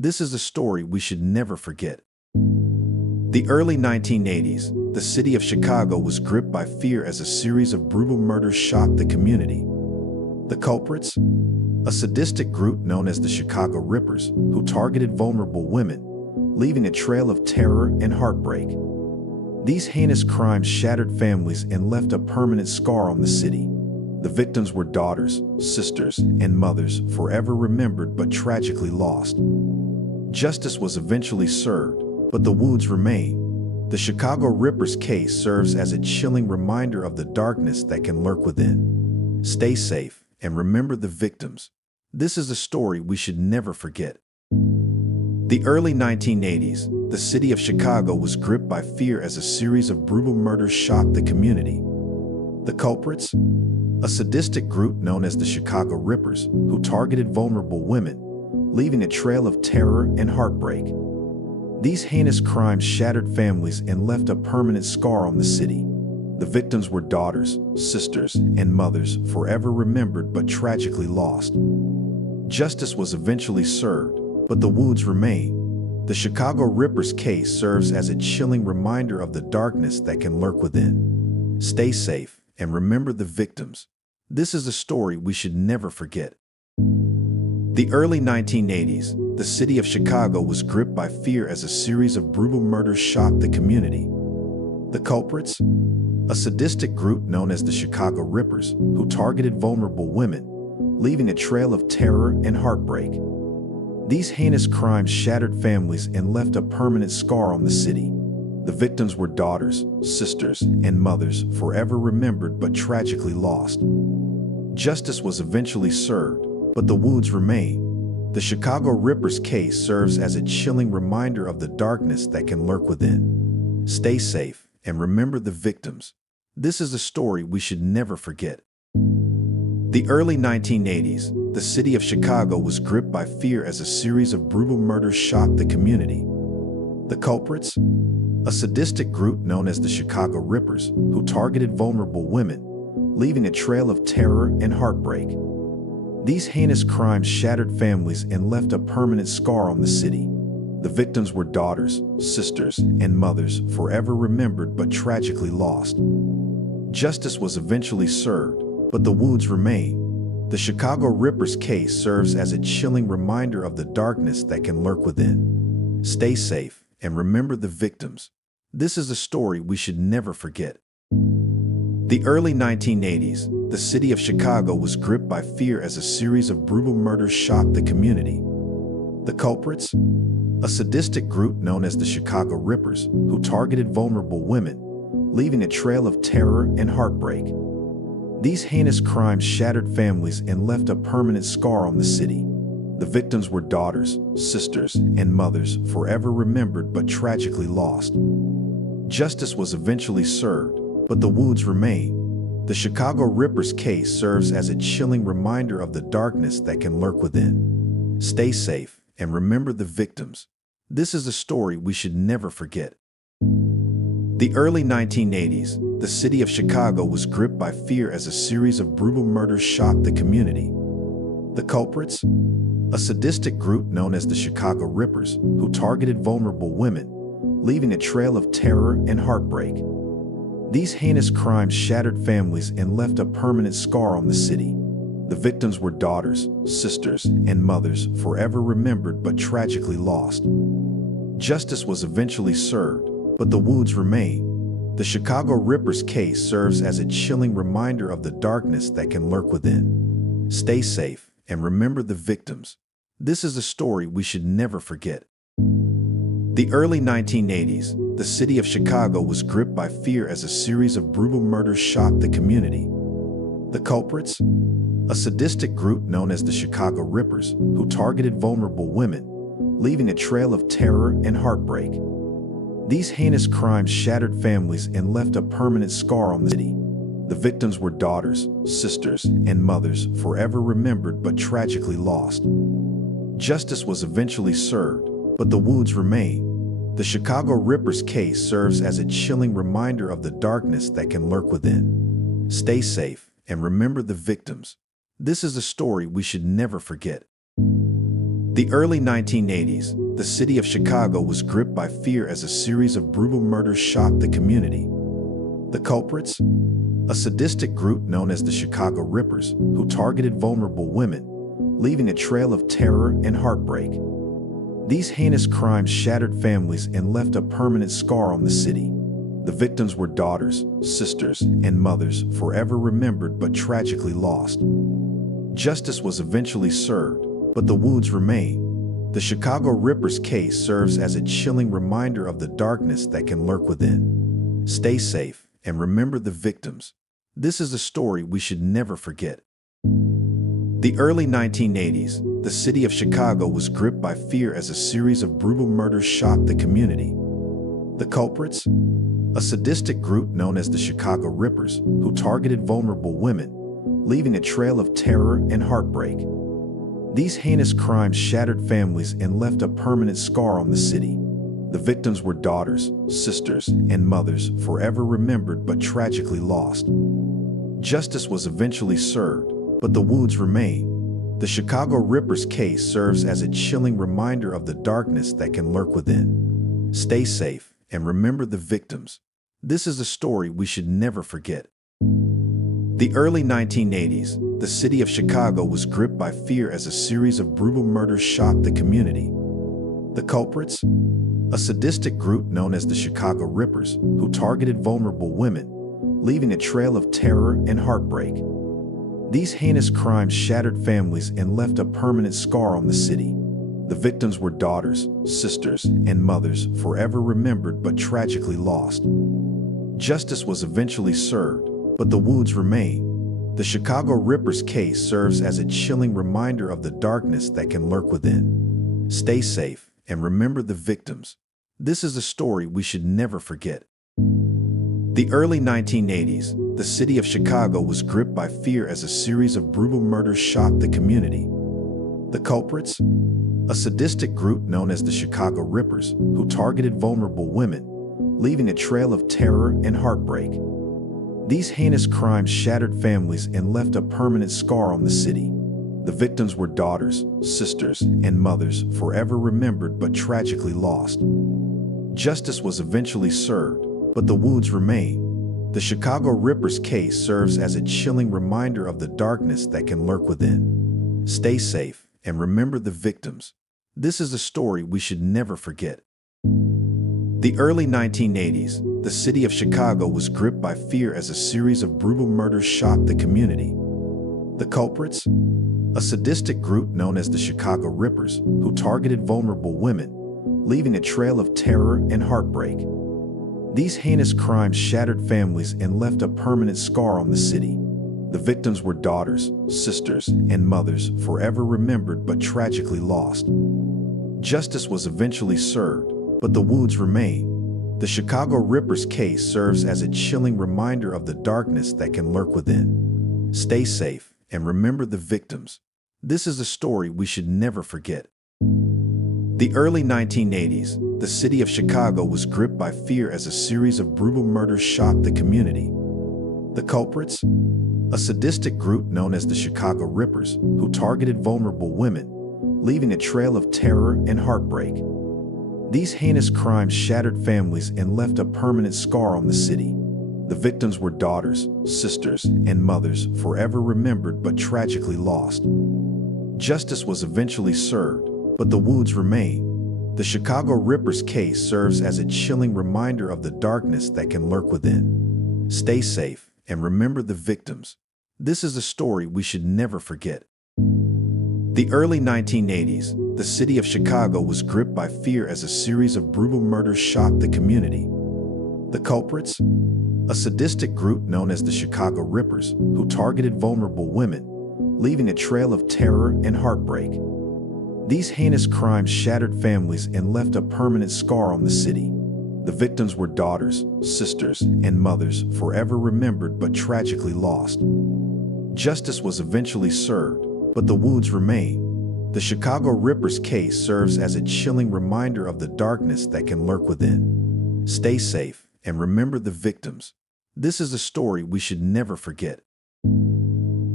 This is a story we should never forget. The early 1980s, the city of Chicago was gripped by fear as a series of brutal murders shocked the community. The culprits? A sadistic group known as the Chicago Rippers, who targeted vulnerable women, leaving a trail of terror and heartbreak. These heinous crimes shattered families and left a permanent scar on the city. The victims were daughters, sisters, and mothers, forever remembered but tragically lost. Justice was eventually served, but the wounds remain. The Chicago Rippers case serves as a chilling reminder of the darkness that can lurk within. Stay safe and remember the victims. This is a story we should never forget. The early 1980s, the city of Chicago was gripped by fear as a series of brutal murders shocked the community. The culprits? A sadistic group known as the Chicago Rippers, who targeted vulnerable women, leaving a trail of terror and heartbreak. These heinous crimes shattered families and left a permanent scar on the city. The victims were daughters, sisters, and mothers, forever remembered but tragically lost. Justice was eventually served, but the wounds remain. The Chicago Rippers case serves as a chilling reminder of the darkness that can lurk within. Stay safe and remember the victims. This is a story we should never forget. The early 1980s, the city of Chicago was gripped by fear as a series of brutal murders shocked the community. The culprits? A sadistic group known as the Chicago Rippers, who targeted vulnerable women, leaving a trail of terror and heartbreak. These heinous crimes shattered families and left a permanent scar on the city. The victims were daughters, sisters, and mothers, forever remembered but tragically lost. Justice was eventually served, but the wounds remain. The Chicago Rippers case serves as a chilling reminder of the darkness that can lurk within. Stay safe and remember the victims. This is a story we should never forget. The early 1980s, the city of Chicago was gripped by fear as a series of brutal murders shocked the community. The culprits? A sadistic group known as the Chicago Rippers, who targeted vulnerable women, leaving a trail of terror and heartbreak. These heinous crimes shattered families and left a permanent scar on the city. The victims were daughters, sisters, and mothers, forever remembered but tragically lost. Justice was eventually served, but the wounds remain. The Chicago Rippers case serves as a chilling reminder of the darkness that can lurk within. Stay safe and remember the victims. This is a story we should never forget. The early 1980s, the city of Chicago was gripped by fear as a series of brutal murders shocked the community. The culprits? A sadistic group known as the Chicago Rippers, who targeted vulnerable women, leaving a trail of terror and heartbreak. These heinous crimes shattered families and left a permanent scar on the city. The victims were daughters, sisters, and mothers, forever remembered but tragically lost. Justice was eventually served, but the wounds remain. The Chicago Rippers case serves as a chilling reminder of the darkness that can lurk within. Stay safe and remember the victims. This is a story we should never forget. The early 1980s, the city of Chicago was gripped by fear as a series of brutal murders shocked the community. The culprits? A sadistic group known as the Chicago Rippers, who targeted vulnerable women, leaving a trail of terror and heartbreak. These heinous crimes shattered families and left a permanent scar on the city. The victims were daughters, sisters, and mothers, forever remembered but tragically lost. Justice was eventually served, but the wounds remain. The Chicago Rippers case serves as a chilling reminder of the darkness that can lurk within. Stay safe and remember the victims. This is a story we should never forget. The early 1980s, the city of Chicago was gripped by fear as a series of brutal murders shocked the community. The culprits? A sadistic group known as the Chicago Rippers, who targeted vulnerable women, leaving a trail of terror and heartbreak. These heinous crimes shattered families and left a permanent scar on the city. The victims were daughters, sisters, and mothers, forever remembered but tragically lost. Justice was eventually served, but the wounds remain. The Chicago Rippers case serves as a chilling reminder of the darkness that can lurk within. Stay safe and remember the victims. This is a story we should never forget. The early 1980s, the city of Chicago was gripped by fear as a series of brutal murders shocked the community. The culprits? A sadistic group known as the Chicago Rippers, who targeted vulnerable women, leaving a trail of terror and heartbreak. These heinous crimes shattered families and left a permanent scar on the city. The victims were daughters, sisters, and mothers, forever remembered but tragically lost. Justice was eventually served, but the wounds remain. The Chicago Rippers case serves as a chilling reminder of the darkness that can lurk within. Stay safe and remember the victims. This is a story we should never forget. The early 1980s, the city of Chicago was gripped by fear as a series of brutal murders shocked the community. The culprits? A sadistic group known as the Chicago Rippers, who targeted vulnerable women, leaving a trail of terror and heartbreak. These heinous crimes shattered families and left a permanent scar on the city. The victims were daughters, sisters, and mothers, forever remembered but tragically lost. Justice was eventually served, but the wounds remain. The Chicago Rippers case serves as a chilling reminder of the darkness that can lurk within. Stay safe and remember the victims. This is a story we should never forget. The early 1980s, the city of Chicago was gripped by fear as a series of brutal murders shocked the community. The culprits? A sadistic group known as the Chicago Rippers, who targeted vulnerable women, leaving a trail of terror and heartbreak. These heinous crimes shattered families and left a permanent scar on the city. The victims were daughters, sisters, and mothers, forever remembered but tragically lost. Justice was eventually served, but the wounds remain. The Chicago Rippers case serves as a chilling reminder of the darkness that can lurk within. Stay safe and remember the victims. This is a story we should never forget. The early 1980s, the city of Chicago was gripped by fear as a series of brutal murders shocked the community. The culprits? A sadistic group known as the Chicago Rippers, who targeted vulnerable women, leaving a trail of terror and heartbreak. These heinous crimes shattered families and left a permanent scar on the city. The victims were daughters, sisters, and mothers, forever remembered but tragically lost. Justice was eventually served, but the wounds remain. The Chicago Rippers case serves as a chilling reminder of the darkness that can lurk within. Stay safe and remember the victims. This is a story we should never forget. The early 1980s, the city of Chicago was gripped by fear as a series of brutal murders shocked the community. The culprits? A sadistic group known as the Chicago Rippers, who targeted vulnerable women, leaving a trail of terror and heartbreak. These heinous crimes shattered families and left a permanent scar on the city. The victims were daughters, sisters, and mothers, forever remembered but tragically lost. Justice was eventually served, but the wounds remain. The Chicago Rippers case serves as a chilling reminder of the darkness that can lurk within. Stay safe and remember the victims. This is a story we should never forget. The early 1980s, the city of Chicago was gripped by fear as a series of brutal murders shocked the community. The culprits? A sadistic group known as the Chicago Rippers, who targeted vulnerable women, leaving a trail of terror and heartbreak. These heinous crimes shattered families and left a permanent scar on the city. The victims were daughters, sisters, and mothers, forever remembered but tragically lost. Justice was eventually served, but the wounds remain. The Chicago Rippers case serves as a chilling reminder of the darkness that can lurk within. Stay safe and remember the victims. This is a story we should never forget. The early 1980s, the city of Chicago was gripped by fear as a series of brutal murders shocked the community. The culprits? A sadistic group known as the Chicago Rippers, who targeted vulnerable women, leaving a trail of terror and heartbreak. These heinous crimes shattered families and left a permanent scar on the city. The victims were daughters, sisters, and mothers, forever remembered but tragically lost. Justice was eventually served, but the wounds remain. The Chicago Rippers case serves as a chilling reminder of the darkness that can lurk within. Stay safe and remember the victims. This is a story we should never forget.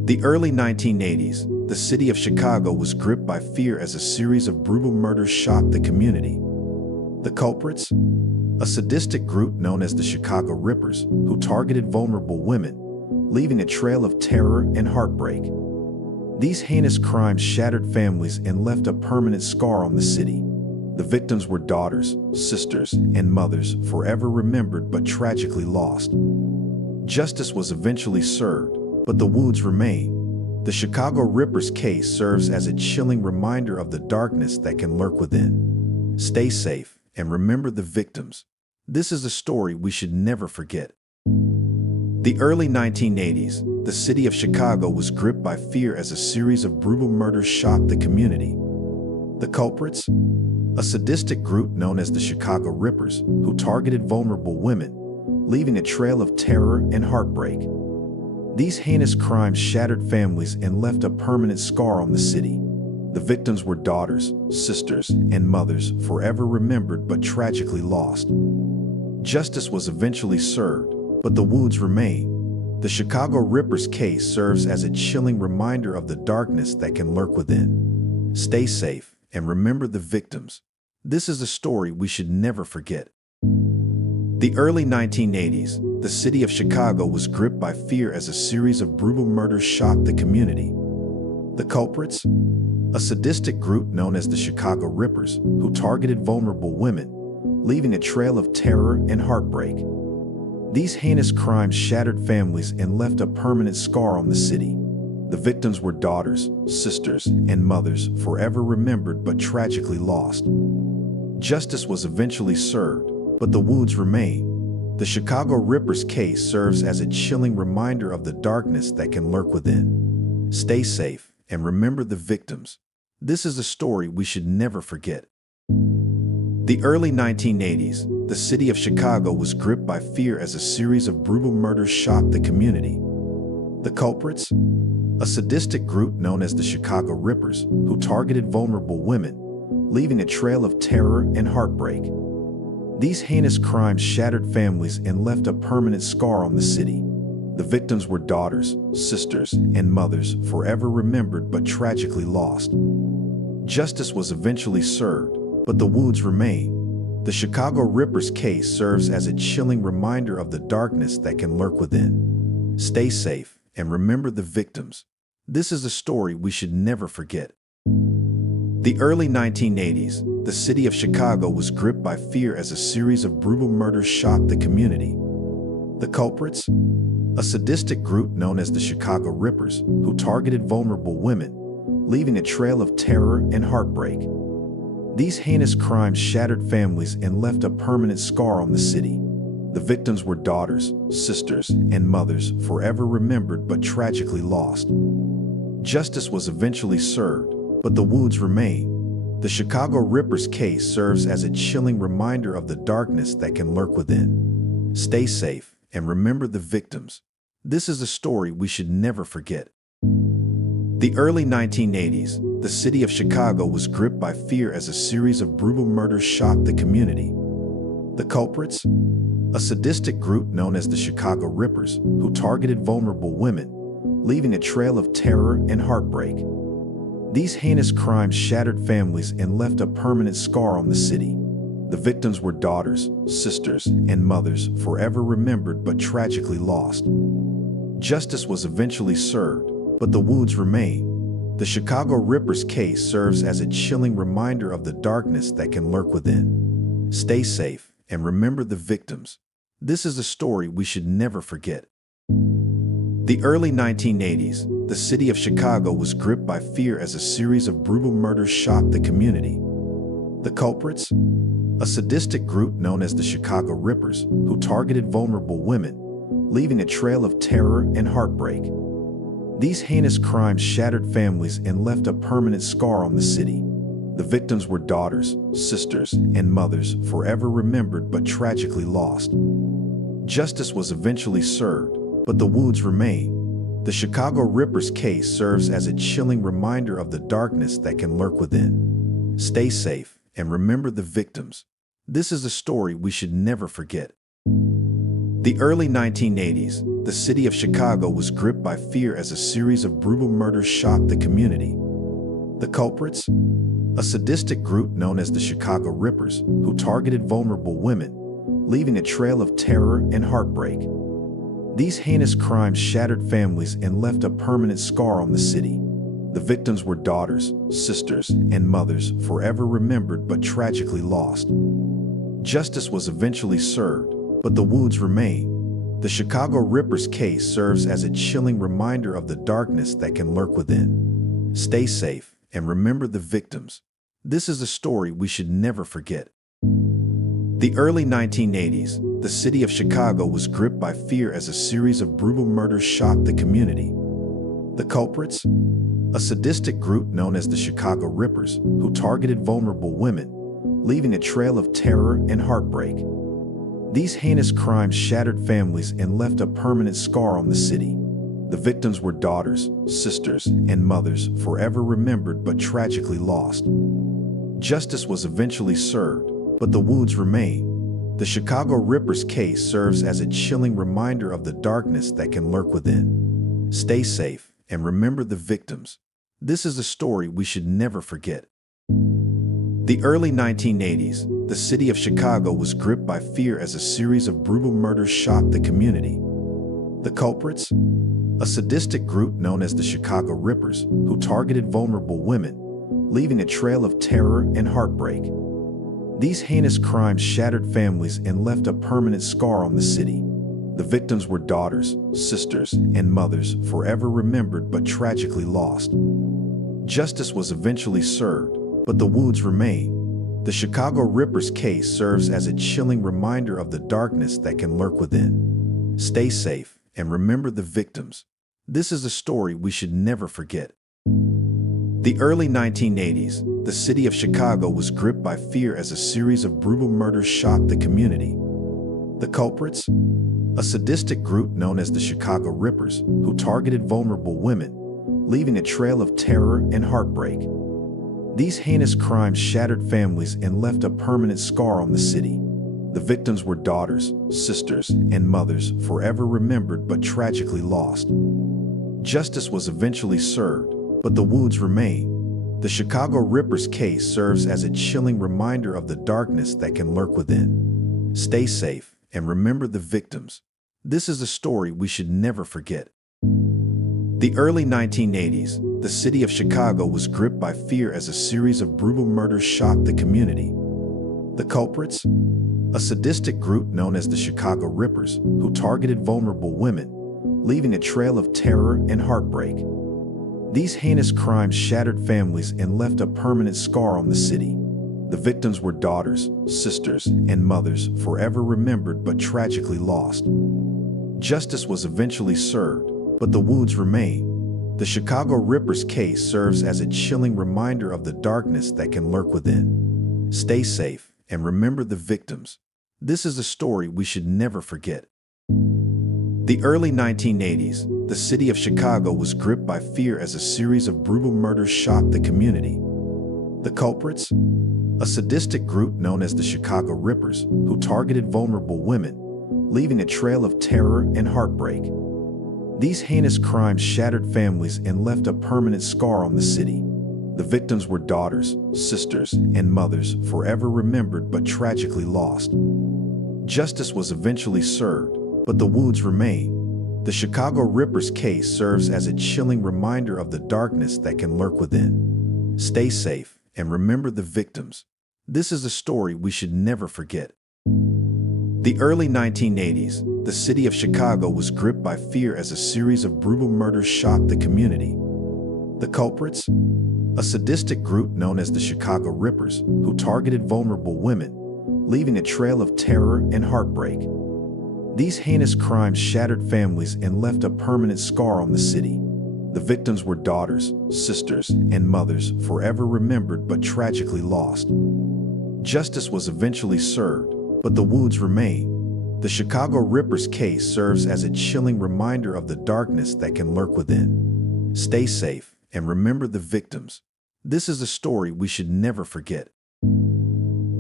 The early 1980s, the city of Chicago was gripped by fear as a series of brutal murders shocked the community. The culprits? A sadistic group known as the Chicago Rippers, who targeted vulnerable women, leaving a trail of terror and heartbreak. These heinous crimes shattered families and left a permanent scar on the city. The victims were daughters, sisters, and mothers, forever remembered but tragically lost. Justice was eventually served, but the wounds remain. The Chicago Rippers case serves as a chilling reminder of the darkness that can lurk within. Stay safe and remember the victims. This is a story we should never forget. The early 1980s, the city of Chicago was gripped by fear as a series of brutal murders shocked the community. The culprits? A sadistic group known as the Chicago Rippers, who targeted vulnerable women, leaving a trail of terror and heartbreak. These heinous crimes shattered families and left a permanent scar on the city. The victims were daughters, sisters, and mothers, forever remembered but tragically lost. Justice was eventually served, but the wounds remain. The Chicago Rippers case serves as a chilling reminder of the darkness that can lurk within. Stay safe and remember the victims. This is a story we should never forget. The early 1980s, the city of Chicago was gripped by fear as a series of brutal murders shocked the community. The culprits? A sadistic group known as the Chicago Rippers, who targeted vulnerable women, leaving a trail of terror and heartbreak. These heinous crimes shattered families and left a permanent scar on the city. The victims were daughters, sisters, and mothers, forever remembered but tragically lost. Justice was eventually served, but the wounds remain. The Chicago Rippers case serves as a chilling reminder of the darkness that can lurk within. Stay safe and remember the victims. This is a story we should never forget. The early 1980s, the city of Chicago was gripped by fear as a series of brutal murders shocked the community. The culprits? A sadistic group known as the Chicago Rippers, who targeted vulnerable women, leaving a trail of terror and heartbreak. These heinous crimes shattered families and left a permanent scar on the city. The victims were daughters, sisters, and mothers, forever remembered but tragically lost. Justice was eventually served, but the wounds remain. The Chicago Rippers case serves as a chilling reminder of the darkness that can lurk within. Stay safe and remember the victims. This is a story we should never forget. The early 1980s, the city of Chicago was gripped by fear as a series of brutal murders shocked the community. The culprits? A sadistic group known as the Chicago Rippers, who targeted vulnerable women, leaving a trail of terror and heartbreak. These heinous crimes shattered families and left a permanent scar on the city. The victims were daughters, sisters, and mothers, forever remembered but tragically lost. Justice was eventually served, but the wounds remain. The Chicago Rippers case serves as a chilling reminder of the darkness that can lurk within. Stay safe and remember the victims. This is a story we should never forget. The early 1980s, the city of Chicago was gripped by fear as a series of brutal murders shocked the community. The culprits? A sadistic group known as the Chicago Rippers, who targeted vulnerable women, leaving a trail of terror and heartbreak. These heinous crimes shattered families and left a permanent scar on the city. The victims were daughters, sisters, and mothers, forever remembered but tragically lost. Justice was eventually served, but the wounds remain. The Chicago Rippers case serves as a chilling reminder of the darkness that can lurk within. Stay safe and remember the victims. This is a story we should never forget. The early 1980s, the city of Chicago was gripped by fear as a series of brutal murders shocked the community. The culprits? A sadistic group known as the Chicago Rippers, who targeted vulnerable women, leaving a trail of terror and heartbreak. These heinous crimes shattered families and left a permanent scar on the city. The victims were daughters, sisters, and mothers, forever remembered but tragically lost. Justice was eventually served, but the wounds remain. The Chicago Rippers case serves as a chilling reminder of the darkness that can lurk within. Stay safe and remember the victims. This is a story we should never forget. The early 1980s, the city of Chicago was gripped by fear as a series of brutal murders shocked the community. The culprits? A sadistic group known as the Chicago Rippers, who targeted vulnerable women, leaving a trail of terror and heartbreak. These heinous crimes shattered families and left a permanent scar on the city. The victims were daughters, sisters, and mothers, forever remembered but tragically lost. Justice was eventually served, but the wounds remain. The Chicago Rippers case serves as a chilling reminder of the darkness that can lurk within. Stay safe and remember the victims. This is a story we should never forget. The early 1980s, the city of Chicago was gripped by fear as a series of brutal murders shocked the community. The culprits? A sadistic group known as the Chicago Rippers, who targeted vulnerable women, leaving a trail of terror and heartbreak. These heinous crimes shattered families and left a permanent scar on the city. The victims were daughters, sisters, and mothers, forever remembered but tragically lost. Justice was eventually served, but the wounds remain. The Chicago Rippers case serves as a chilling reminder of the darkness that can lurk within. Stay safe and remember the victims. This is a story we should never forget. The early 1980s, the city of Chicago was gripped by fear as a series of brutal murders shocked the community. The culprits? A sadistic group known as the Chicago Rippers, who targeted vulnerable women, leaving a trail of terror and heartbreak. These heinous crimes shattered families and left a permanent scar on the city. The victims were daughters, sisters, and mothers, forever remembered but tragically lost. Justice was eventually served, but the wounds remain. The Chicago Rippers case serves as a chilling reminder of the darkness that can lurk within. Stay safe and remember the victims. This is a story we should never forget. The early 1980s, the city of Chicago was gripped by fear as a series of brutal murders shocked the community. The culprits? A sadistic group known as the Chicago Rippers, who targeted vulnerable women, leaving a trail of terror and heartbreak. These heinous crimes shattered families and left a permanent scar on the city. The victims were daughters, sisters, and mothers, forever remembered but tragically lost. Justice was eventually served, but the wounds remain. The Chicago Rippers case serves as a chilling reminder of the darkness that can lurk within. Stay safe and remember the victims. This is a story we should never forget. The early 1980s, the city of Chicago was gripped by fear as a series of brutal murders shocked the community. The culprits? A sadistic group known as the Chicago Rippers, who targeted vulnerable women, leaving a trail of terror and heartbreak. These heinous crimes shattered families and left a permanent scar on the city. The victims were daughters, sisters, and mothers, forever remembered but tragically lost. Justice was eventually served, but the wounds remain. The Chicago Rippers case serves as a chilling reminder of the darkness that can lurk within. Stay safe and remember the victims. This is a story we should never forget. The early 1980s, the city of Chicago was gripped by fear as a series of brutal murders shocked the community. The culprits? A sadistic group known as the Chicago Rippers, who targeted vulnerable women, leaving a trail of terror and heartbreak. These heinous crimes shattered families and left a permanent scar on the city. The victims were daughters, sisters, and mothers, forever remembered but tragically lost. Justice was eventually served, but the wounds remain. The Chicago Rippers case serves as a chilling reminder of the darkness that can lurk within. Stay safe and remember the victims. This is a story we should never forget. The early 1980s, the city of Chicago was gripped by fear as a series of brutal murders shocked the community. The culprits? A sadistic group known as the Chicago Rippers, who targeted vulnerable women, leaving a trail of terror and heartbreak. These heinous crimes shattered families and left a permanent scar on the city. The victims were daughters, sisters, and mothers, forever remembered but tragically lost. Justice was eventually served, but the wounds remain. The Chicago Rippers case serves as a chilling reminder of the darkness that can lurk within. Stay safe and remember the victims. This is a story we should never forget.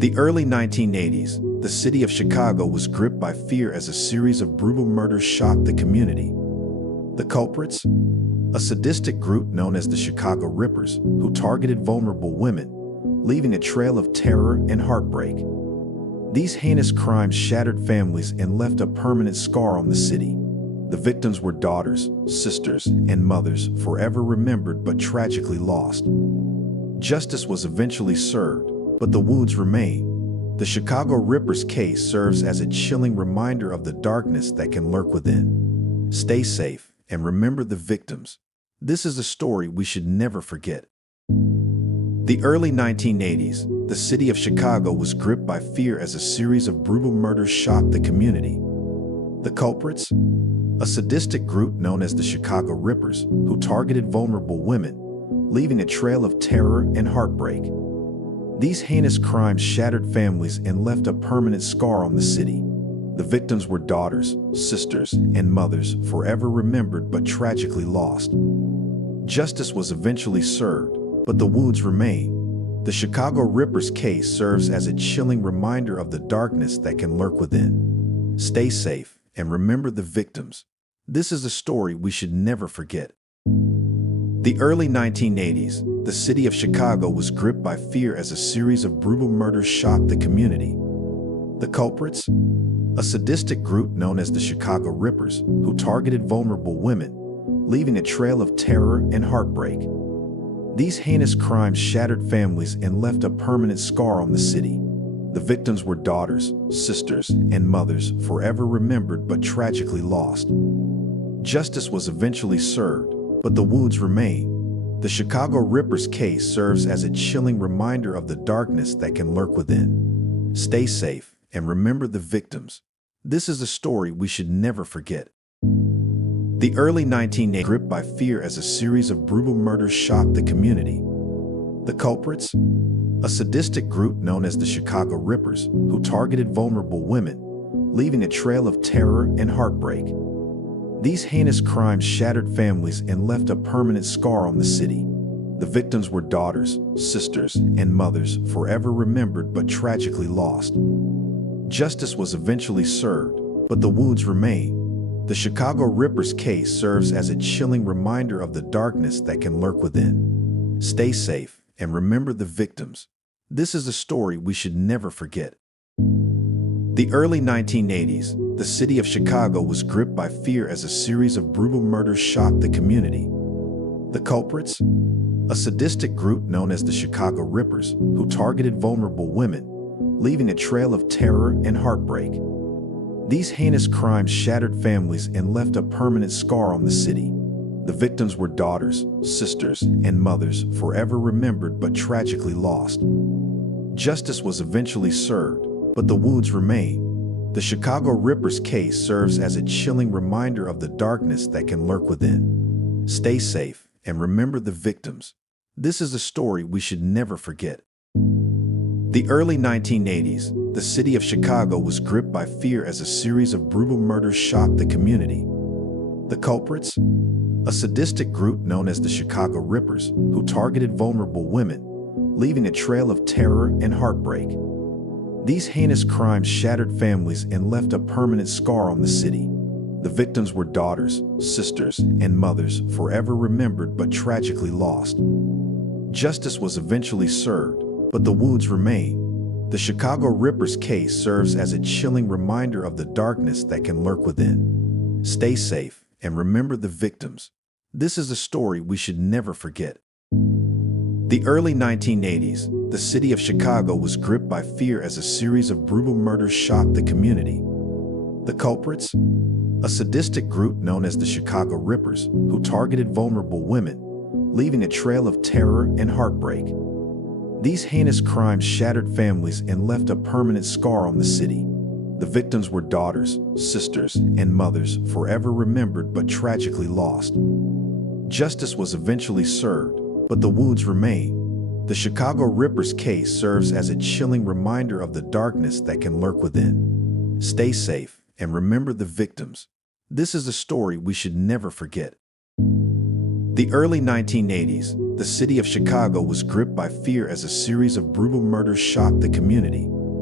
The early 1980s, the city of Chicago was gripped by fear as a series of brutal murders shocked the community. The culprits? A sadistic group known as the Chicago Rippers, who targeted vulnerable women, leaving a trail of terror and heartbreak. These heinous crimes shattered families and left a permanent scar on the city. The victims were daughters, sisters, and mothers, forever remembered but tragically lost. Justice was eventually served, but the wounds remain. The Chicago Rippers case serves as a chilling reminder of the darkness that can lurk within. Stay safe and remember the victims. This is a story we should never forget. The early 1980s, the city of Chicago was gripped by fear as a series of brutal murders shocked the community. The culprits? A sadistic group known as the Chicago Rippers, who targeted vulnerable women, leaving a trail of terror and heartbreak. These heinous crimes shattered families and left a permanent scar on the city. The victims were daughters, sisters, and mothers, forever remembered but tragically lost. Justice was eventually served, but the wounds remain. The Chicago Rippers case serves as a chilling reminder of the darkness that can lurk within. Stay safe and remember the victims. This is a story we should never forget. The early 1980s, the city of Chicago was gripped by fear as a series of brutal murders shocked the community. The culprits? A sadistic group known as the Chicago Rippers, who targeted vulnerable women, leaving a trail of terror and heartbreak. These heinous crimes shattered families and left a permanent scar on the city. The victims were daughters, sisters, and mothers, forever remembered but tragically lost. Justice was eventually served, but the wounds remain. The Chicago Rippers case serves as a chilling reminder of the darkness that can lurk within. Stay safe and remember the victims. This is a story we should never forget. The early 1980s, gripped by fear as a series of brutal murders shocked the community. The culprits? A sadistic group known as the Chicago Rippers, who targeted vulnerable women, leaving a trail of terror and heartbreak. These heinous crimes shattered families and left a permanent scar on the city. The victims were daughters, sisters, and mothers, forever remembered but tragically lost. Justice was eventually served, but the wounds remain. The Chicago Rippers case serves as a chilling reminder of the darkness that can lurk within. Stay safe and remember the victims. This is a story we should never forget. The early 1980s, the city of Chicago was gripped by fear as a series of brutal murders shocked the community. The culprits? A sadistic group known as the Chicago Rippers, who targeted vulnerable women, leaving a trail of terror and heartbreak. These heinous crimes shattered families and left a permanent scar on the city. The victims were daughters, sisters, and mothers, forever remembered but tragically lost. Justice was eventually served, but the wounds remain. The Chicago Rippers case serves as a chilling reminder of the darkness that can lurk within. Stay safe and remember the victims. This is a story we should never forget. The early 1980s, the city of Chicago was gripped by fear as a series of brutal murders shocked the community. The culprits? A sadistic group known as the Chicago Rippers, who targeted vulnerable women, leaving a trail of terror and heartbreak. These heinous crimes shattered families and left a permanent scar on the city. The victims were daughters, sisters, and mothers, forever remembered but tragically lost. Justice was eventually served, but the wounds remain. The Chicago Rippers case serves as a chilling reminder of the darkness that can lurk within. Stay safe and remember the victims. This is a story we should never forget. The early 1980s, the city of Chicago was gripped by fear as a series of brutal murders shocked the community. The culprits? A sadistic group known as the Chicago Rippers, who targeted vulnerable women, leaving a trail of terror and heartbreak. These heinous crimes shattered families and left a permanent scar on the city. The victims were daughters, sisters, and mothers, forever remembered but tragically lost. Justice was eventually served, but the wounds remain. The Chicago Rippers case serves as a chilling reminder of the darkness that can lurk within. Stay safe and remember the victims. This is a story we should never forget. The early 1980s, the city of Chicago was gripped by fear as a series of brutal murders shocked the community.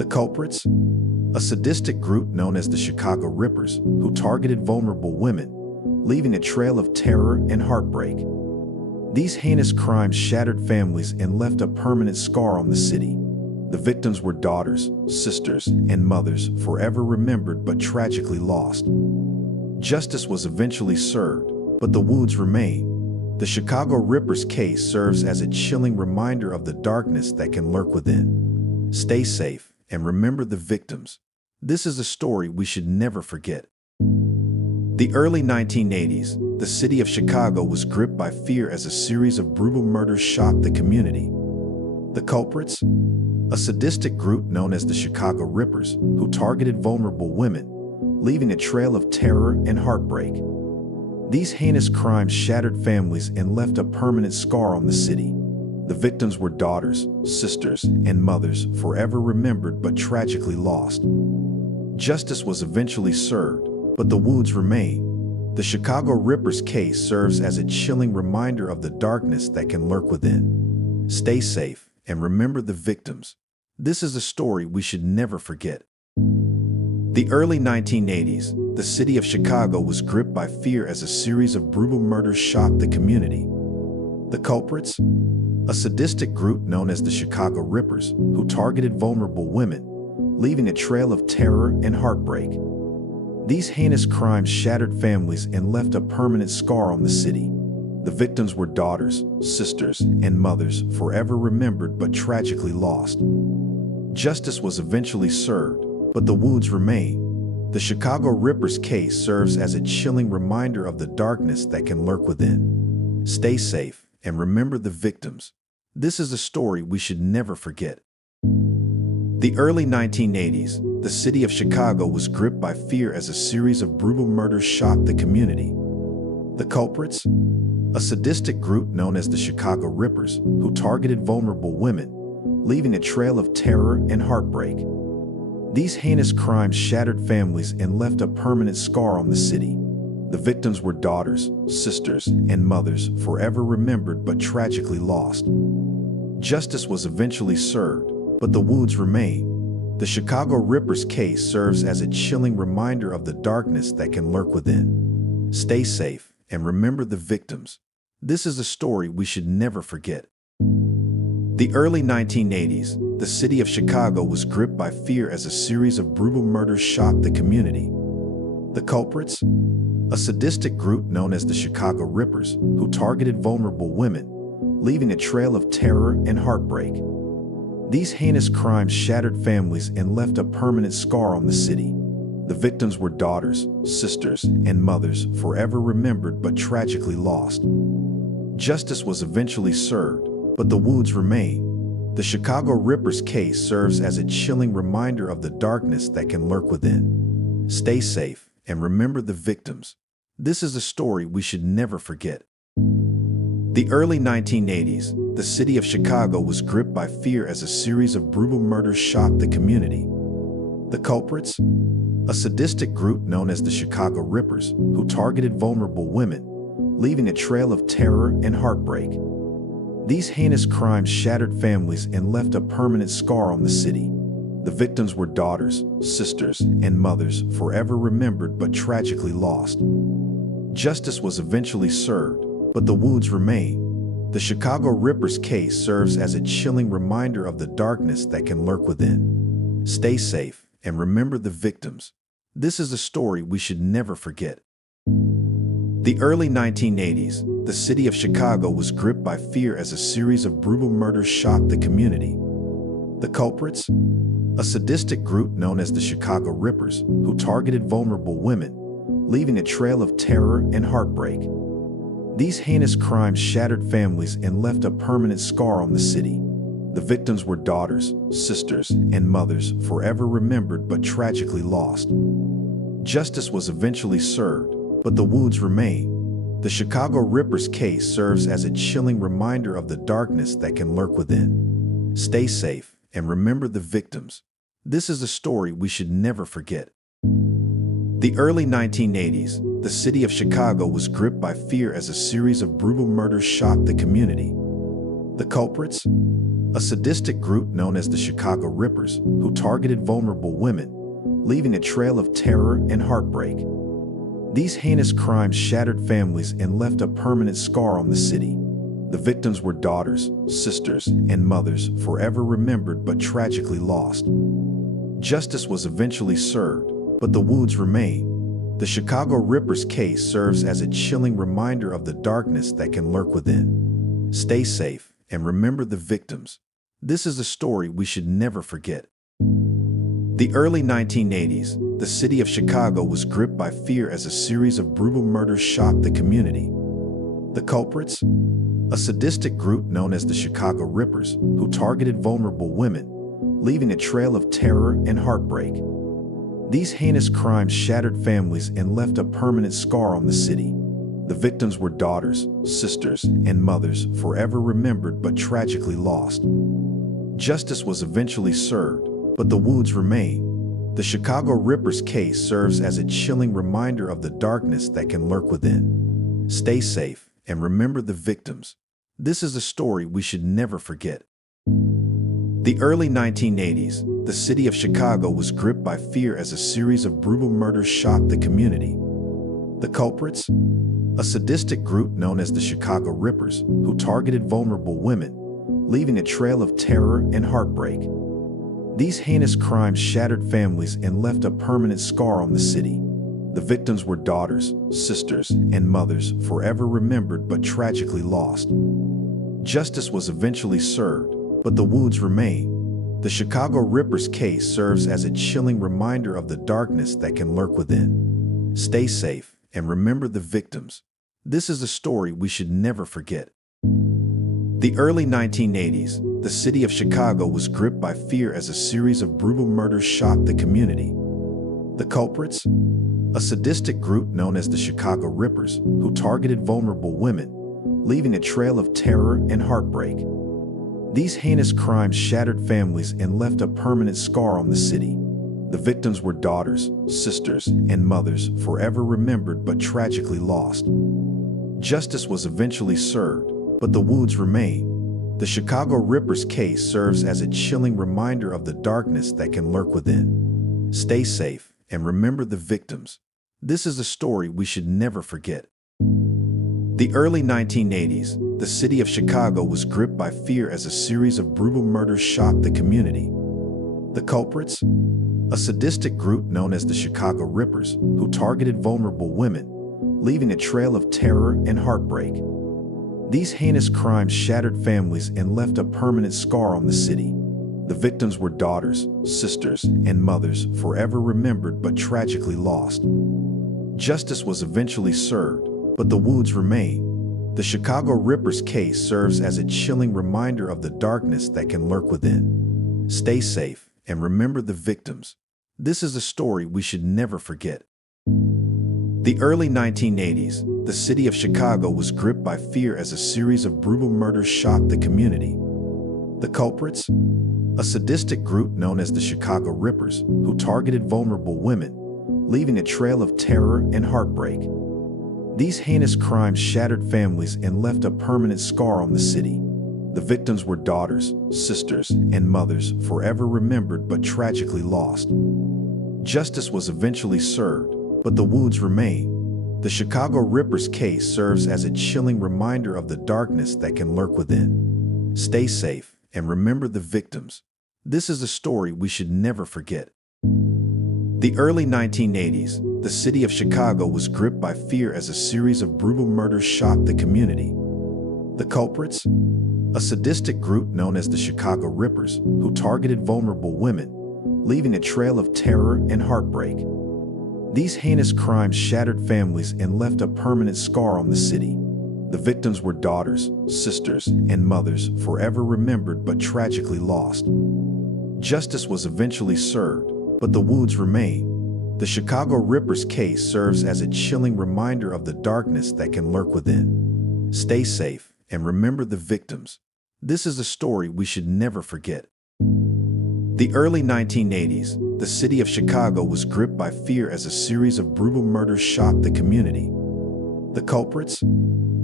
The culprits? A sadistic group known as the Chicago Rippers, who targeted vulnerable women, leaving a trail of terror and heartbreak. These heinous crimes shattered families and left a permanent scar on the city. The victims were daughters, sisters, and mothers, forever remembered but tragically lost. Justice was eventually served, but the wounds remain. The Chicago Rippers case serves as a chilling reminder of the darkness that can lurk within. Stay safe and remember the victims. This is a story we should never forget. The early 1980s, the city of Chicago was gripped by fear as a series of brutal murders shocked the community. The culprits? A sadistic group known as the Chicago Rippers, who targeted vulnerable women, leaving a trail of terror and heartbreak. These heinous crimes shattered families and left a permanent scar on the city. The victims were daughters, sisters, and mothers, forever remembered but tragically lost. Justice was eventually served, but the wounds remain. The Chicago Rippers case serves as a chilling reminder of the darkness that can lurk within. Stay safe and remember the victims. This is a story we should never forget. The early 1980s, the city of Chicago was gripped by fear as a series of brutal murders shocked the community. The culprits? A sadistic group known as the Chicago Rippers, who targeted vulnerable women, leaving a trail of terror and heartbreak. These heinous crimes shattered families and left a permanent scar on the city. The victims were daughters, sisters, and mothers, forever remembered but tragically lost. Justice was eventually served, but the wounds remain. The Chicago Rippers case serves as a chilling reminder of the darkness that can lurk within. Stay safe and remember the victims. This is a story we should never forget. The early 1980s, the city of Chicago was gripped by fear as a series of brutal murders shocked the community. The culprits? A sadistic group known as the Chicago Rippers, who targeted vulnerable women, leaving a trail of terror and heartbreak. These heinous crimes shattered families and left a permanent scar on the city. The victims were daughters, sisters, and mothers, forever remembered but tragically lost. Justice was eventually served, but the wounds remain. The Chicago Rippers case serves as a chilling reminder of the darkness that can lurk within. Stay safe and remember the victims. This is a story we should never forget. The early 1980s, the city of Chicago was gripped by fear as a series of brutal murders shocked the community. The culprits? A sadistic group known as the Chicago Rippers, who targeted vulnerable women, leaving a trail of terror and heartbreak. These heinous crimes shattered families and left a permanent scar on the city. The victims were daughters, sisters, and mothers, forever remembered but tragically lost. Justice was eventually served, but the wounds remain. The Chicago Rippers case serves as a chilling reminder of the darkness that can lurk within. Stay safe and remember the victims. This is a story we should never forget. The early 1980s, the city of Chicago was gripped by fear as a series of brutal murders shocked the community. The culprits? A sadistic group known as the Chicago Rippers, who targeted vulnerable women, leaving a trail of terror and heartbreak. These heinous crimes shattered families and left a permanent scar on the city. The victims were daughters, sisters, and mothers, forever remembered but tragically lost. Justice was eventually served, but the wounds remain. The Chicago Rippers case serves as a chilling reminder of the darkness that can lurk within. Stay safe and remember the victims. This is a story we should never forget. The early 1980s, the city of Chicago was gripped by fear as a series of brutal murders shocked the community. The culprits? A sadistic group known as the Chicago Rippers, who targeted vulnerable women, leaving a trail of terror and heartbreak. These heinous crimes shattered families and left a permanent scar on the city. The victims were daughters, sisters, and mothers, forever remembered but tragically lost. Justice was eventually served, but the wounds remain. The Chicago Rippers case serves as a chilling reminder of the darkness that can lurk within. Stay safe and remember the victims. This is a story we should never forget. The early 1980s, the city of Chicago was gripped by fear as a series of brutal murders shocked the community. The culprits? A sadistic group known as the Chicago Rippers, who targeted vulnerable women, leaving a trail of terror and heartbreak. These heinous crimes shattered families and left a permanent scar on the city. The victims were daughters, sisters, and mothers, forever remembered but tragically lost. Justice was eventually served, but the wounds remain. The Chicago Rippers case serves as a chilling reminder of the darkness that can lurk within. Stay safe and remember the victims. This is a story we should never forget. The early 1980s, the city of Chicago was gripped by fear as a series of brutal murders shocked the community. The culprits? A sadistic group known as the Chicago Rippers, who targeted vulnerable women, leaving a trail of terror and heartbreak. These heinous crimes shattered families and left a permanent scar on the city. The victims were daughters, sisters, and mothers, forever remembered but tragically lost. Justice was eventually served, but the wounds remain. The Chicago Rippers case serves as a chilling reminder of the darkness that can lurk within. Stay safe and remember the victims. This is a story we should never forget. The early 1980s, the city of Chicago was gripped by fear as a series of brutal murders shocked the community. The culprits? A sadistic group known as the Chicago Rippers, who targeted vulnerable women, leaving a trail of terror and heartbreak. These heinous crimes shattered families and left a permanent scar on the city. The victims were daughters, sisters, and mothers, forever remembered but tragically lost. Justice was eventually served, but the wounds remain. The Chicago Rippers case serves as a chilling reminder of the darkness that can lurk within. Stay safe and remember the victims. This is a story we should never forget. The early 1980s, the city of Chicago was gripped by fear as a series of brutal murders shocked the community. The culprits? A sadistic group known as the Chicago Rippers, who targeted vulnerable women, leaving a trail of terror and heartbreak. These heinous crimes shattered families and left a permanent scar on the city. The victims were daughters, sisters, and mothers, forever remembered but tragically lost. Justice was eventually served, but the wounds remain. The Chicago Rippers case serves as a chilling reminder of the darkness that can lurk within. Stay safe and remember the victims. This is a story we should never forget. The early 1980s, the city of Chicago was gripped by fear as a series of brutal murders shocked the community. The culprits? A sadistic group known as the Chicago Rippers, who targeted vulnerable women, leaving a trail of terror and heartbreak. These heinous crimes shattered families and left a permanent scar on the city. The victims were daughters, sisters, and mothers, forever remembered but tragically lost. Justice was eventually served, but the wounds remain. The Chicago Rippers case serves as a chilling reminder of the darkness that can lurk within. Stay safe and remember the victims. This is a story we should never forget. The early 1980s, the city of Chicago was gripped by fear as a series of brutal murders shocked the community. The culprits? A sadistic group known as the Chicago Rippers, who targeted vulnerable women, leaving a trail of terror and heartbreak. These heinous crimes shattered families and left a permanent scar on the city. The victims were daughters, sisters, and mothers, forever remembered but tragically lost. Justice was eventually served, but the wounds remain. The Chicago Rippers case serves as a chilling reminder of the darkness that can lurk within. Stay safe and remember the victims. This is a story we should never forget. The early 1980s, the city of Chicago was gripped by fear as a series of brutal murders shocked the community. The culprits? A sadistic group known as the Chicago Rippers, who targeted vulnerable women, leaving a trail of terror and heartbreak. These heinous crimes shattered families and left a permanent scar on the city. The victims were daughters, sisters, and mothers, forever remembered but tragically lost. Justice was eventually served, but the wounds remain. The Chicago Rippers case serves as a chilling reminder of the darkness that can lurk within. Stay safe and remember the victims. This is a story we should never forget. The early 1980s, the city of Chicago was gripped by fear as a series of brutal murders shocked the community. The culprits?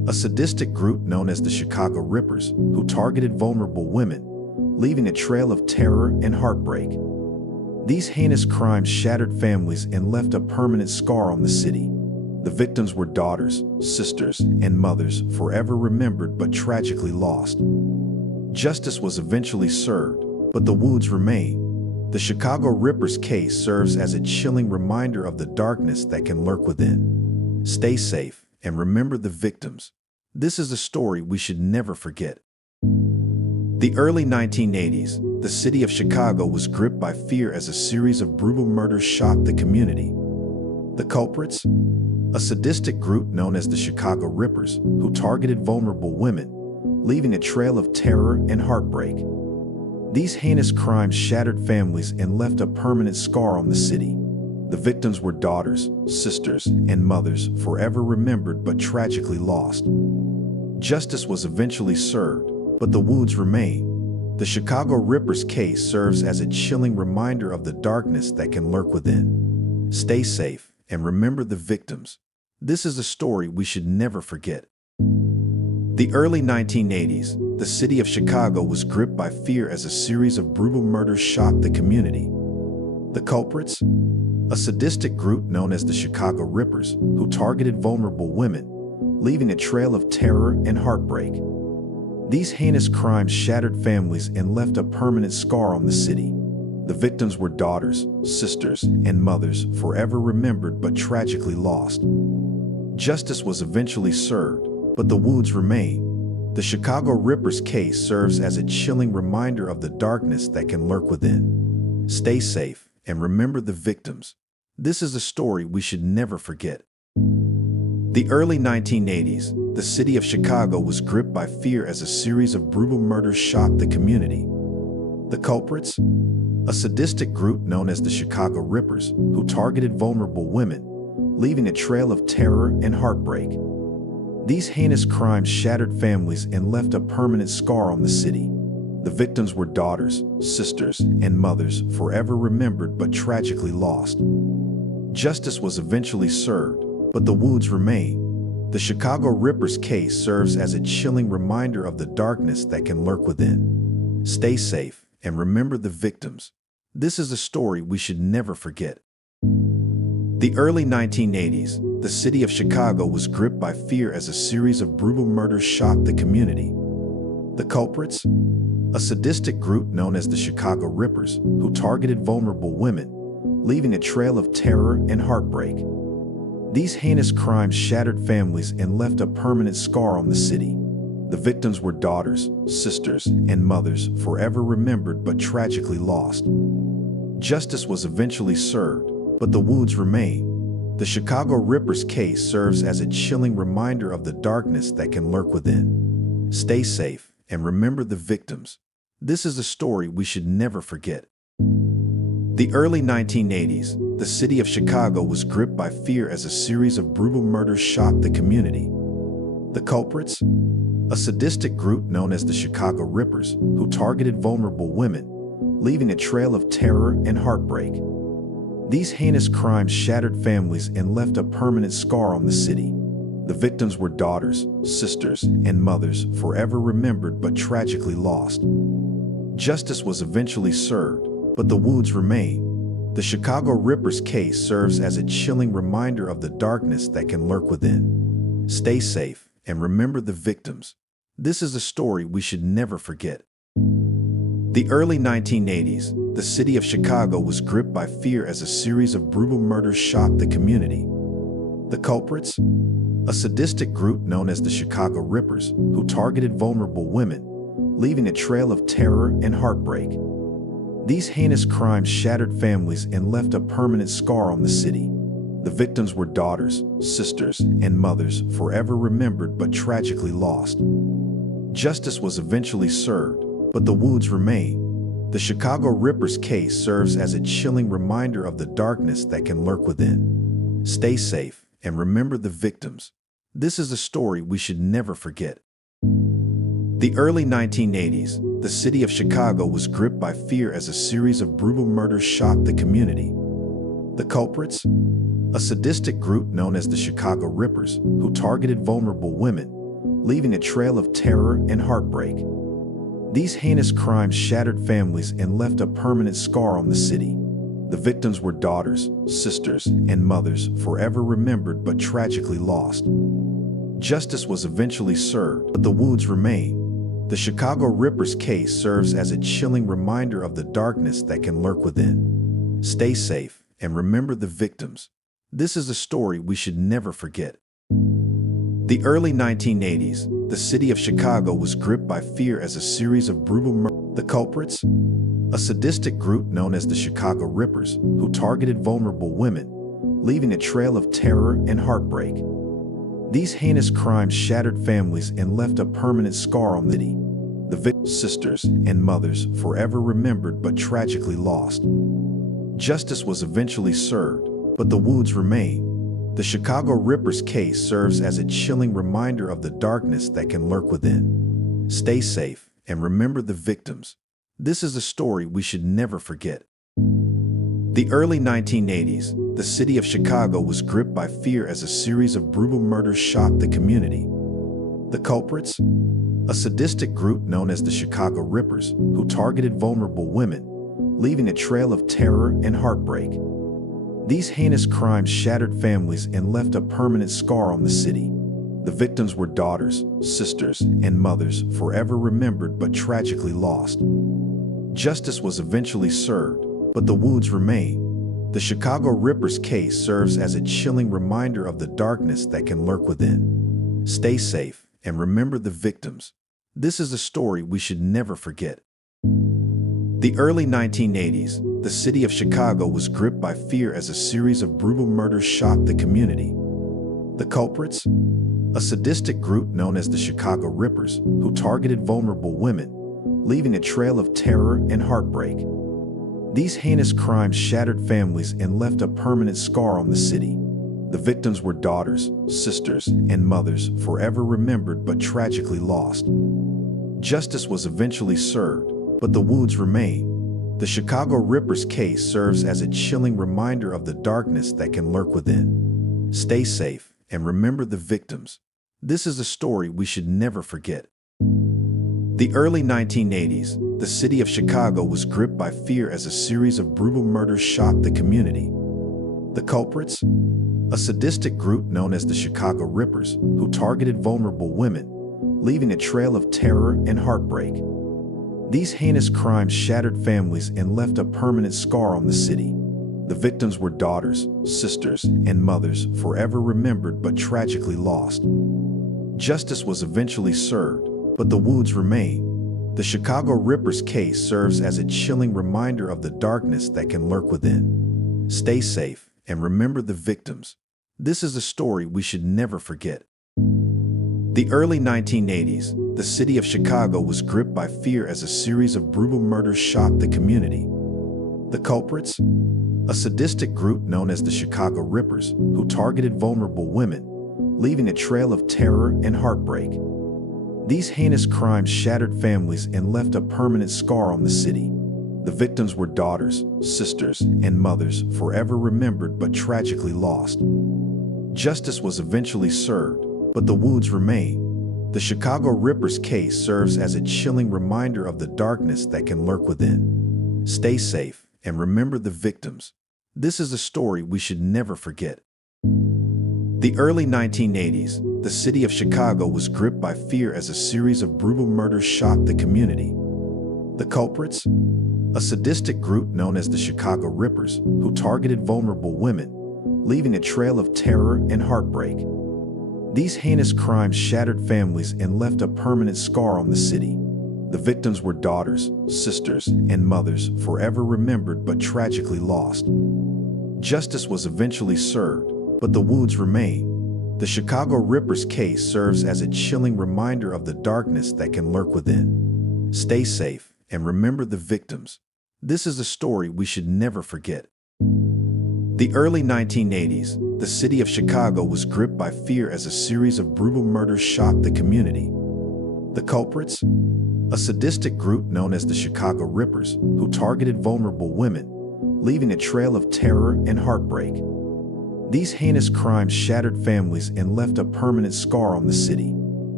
a sadistic group known as the Chicago Rippers who targeted vulnerable women, leaving a trail of terror and heartbreak. These heinous crimes shattered families and left a permanent scar on the city. The victims were daughters, sisters, and mothers, forever remembered but tragically lost. Justice was eventually served, but the wounds remain. The Chicago Rippers case serves as a chilling reminder of the darkness that can lurk within. Stay safe and remember the victims. This is a story we should never forget. The early 1980s, the city of Chicago was gripped by fear as a series of brutal murders shocked the community. The culprits? A sadistic group known as the Chicago Rippers who targeted vulnerable women, leaving a trail of terror and heartbreak. These heinous crimes shattered families and left a permanent scar on the city. The victims were daughters, sisters, and mothers, forever remembered but tragically lost. Justice was eventually served, but the wounds remain. The Chicago Rippers case serves as a chilling reminder of the darkness that can lurk within. Stay safe and remember the victims. This is a story we should never forget. The early 1980s, the city of Chicago was gripped by fear as a series of brutal murders shocked the community. The culprits? A sadistic group known as the Chicago Rippers who targeted vulnerable women, leaving a trail of terror and heartbreak. These heinous crimes shattered families and left a permanent scar on the city. The victims were daughters, sisters, and mothers, forever remembered but tragically lost. Justice was eventually served, but the wounds remain. The Chicago Rippers case serves as a chilling reminder of the darkness that can lurk within. Stay safe and remember the victims. This is a story we should never forget. The early 1980s, the city of Chicago was gripped by fear as a series of brutal murders shocked the community. The culprits? A sadistic group known as the Chicago Rippers who targeted vulnerable women, leaving a trail of terror and heartbreak. These heinous crimes shattered families and left a permanent scar on the city. The victims were daughters, sisters, and mothers, forever remembered but tragically lost. Justice was eventually served, but the wounds remain. The Chicago Rippers case serves as a chilling reminder of the darkness that can lurk within. Stay safe and remember the victims. This is a story we should never forget. The early 1980s, the city of Chicago was gripped by fear as a series of brutal murders shocked the community. The culprits? A sadistic group known as the Chicago Rippers who targeted vulnerable women, leaving a trail of terror and heartbreak. These heinous crimes shattered families and left a permanent scar on the city. The victims were daughters, sisters, and mothers, forever remembered but tragically lost. Justice was eventually served, but the wounds remain. The Chicago Rippers case serves as a chilling reminder of the darkness that can lurk within. Stay safe and remember the victims. This is a story we should never forget. The early 1980s, the city of Chicago was gripped by fear as a series of brutal murders shocked the community. The culprits? A sadistic group known as the Chicago Rippers who targeted vulnerable women, leaving a trail of terror and heartbreak. These heinous crimes shattered families and left a permanent scar on the city. The victims were daughters, sisters, and mothers, forever remembered but tragically lost. Justice was eventually served, but the wounds remain. The Chicago Rippers case serves as a chilling reminder of the darkness that can lurk within. Stay safe and remember the victims. This is a story we should never forget. The early 1980s, the city of Chicago was gripped by fear as a series of brutal murders shocked the community. The culprits? A sadistic group known as the Chicago Rippers who targeted vulnerable women, leaving a trail of terror and heartbreak. These heinous crimes shattered families and left a permanent scar on the city. The victims were daughters, sisters, and mothers, forever remembered but tragically lost. Justice was eventually served, but the wounds remain. The Chicago Rippers case serves as a chilling reminder of the darkness that can lurk within. Stay safe and remember the victims. This is a story we should never forget. The early 1980s, the city of Chicago was gripped by fear as a series of brutal murders shocked the community. The culprits? A sadistic group known as the Chicago Rippers who targeted vulnerable women, leaving a trail of terror and heartbreak. These heinous crimes shattered families and left a permanent scar on the city. The victims were daughters, sisters, and mothers, forever remembered but tragically lost. Justice was eventually served, but the wounds remain. The Chicago Ripper's case serves as a chilling reminder of the darkness that can lurk within. Stay safe and remember the victims. This is a story we should never forget. The early 1980s, the city of Chicago was gripped by fear as a series of brutal murders. The culprits? A sadistic group known as the Chicago Rippers, who targeted vulnerable women, leaving a trail of terror and heartbreak. These heinous crimes shattered families and left a permanent scar on the city. The victims, sisters, and mothers, forever remembered but tragically lost. Justice was eventually served, but the wounds remain. The Chicago Ripper's case serves as a chilling reminder of the darkness that can lurk within. Stay safe and remember the victims. This is a story we should never forget. The early 1980s, the city of Chicago was gripped by fear as a series of brutal murders shocked the community. The culprits? A sadistic group known as the Chicago Rippers, who targeted vulnerable women, leaving a trail of terror and heartbreak. These heinous crimes shattered families and left a permanent scar on the city. The victims were daughters, sisters, and mothers, forever remembered but tragically lost. Justice was eventually served, but the wounds remain. The Chicago Ripper's case serves as a chilling reminder of the darkness that can lurk within. Stay safe and remember the victims. This is a story we should never forget. The early 1980s, the city of Chicago was gripped by fear as a series of brutal murders shocked the community. The culprits? A sadistic group known as the Chicago Rippers, who targeted vulnerable women, leaving a trail of terror and heartbreak. These heinous crimes shattered families and left a permanent scar on the city. The victims were daughters, sisters, and mothers, forever remembered but tragically lost. Justice was eventually served, but the wounds remain. The Chicago Ripper's case serves as a chilling reminder of the darkness that can lurk within. Stay safe and remember the victims. This is a story we should never forget. The early 1980s, the city of Chicago was gripped by fear as a series of brutal murders shocked the community. The culprits? A sadistic group known as the Chicago Rippers, who targeted vulnerable women, leaving a trail of terror and heartbreak. These heinous crimes shattered families and left a permanent scar on the city. The victims were daughters, sisters, and mothers, forever remembered but tragically lost. Justice was eventually served, but the wounds remain. The Chicago Ripper's case serves as a chilling reminder of the darkness that can lurk within. Stay safe and remember the victims. This is a story we should never forget. The early 1980s, the city of Chicago was gripped by fear as a series of brutal murders shocked the community. The culprits? A sadistic group known as the Chicago Rippers, who targeted vulnerable women, leaving a trail of terror and heartbreak. These heinous crimes shattered families and left a permanent scar on the city. The victims were daughters, sisters, and mothers, forever remembered but tragically lost. Justice was eventually served, but the wounds remain. The Chicago Ripper's case serves as a chilling reminder of the darkness that can lurk within. Stay safe and remember the victims. This is a story we should never forget. The early 1980s, the city of Chicago was gripped by fear as a series of brutal murders shocked the community. The culprits? A sadistic group known as the Chicago Rippers, who targeted vulnerable women, leaving a trail of terror and heartbreak. These heinous crimes shattered families and left a permanent scar on the city. The victims were daughters, sisters, and mothers, forever remembered but tragically lost. Justice was eventually served, but the wounds remain. The Chicago Ripper's case serves as a chilling reminder of the darkness that can lurk within. Stay safe and remember the victims. This is a story we should never forget. The early 1980s, the city of Chicago was gripped by fear as a series of brutal murders shocked the community. The culprits? A sadistic group known as the Chicago Rippers, who targeted vulnerable women, leaving a trail of terror and heartbreak. These heinous crimes shattered families and left a permanent scar on the city.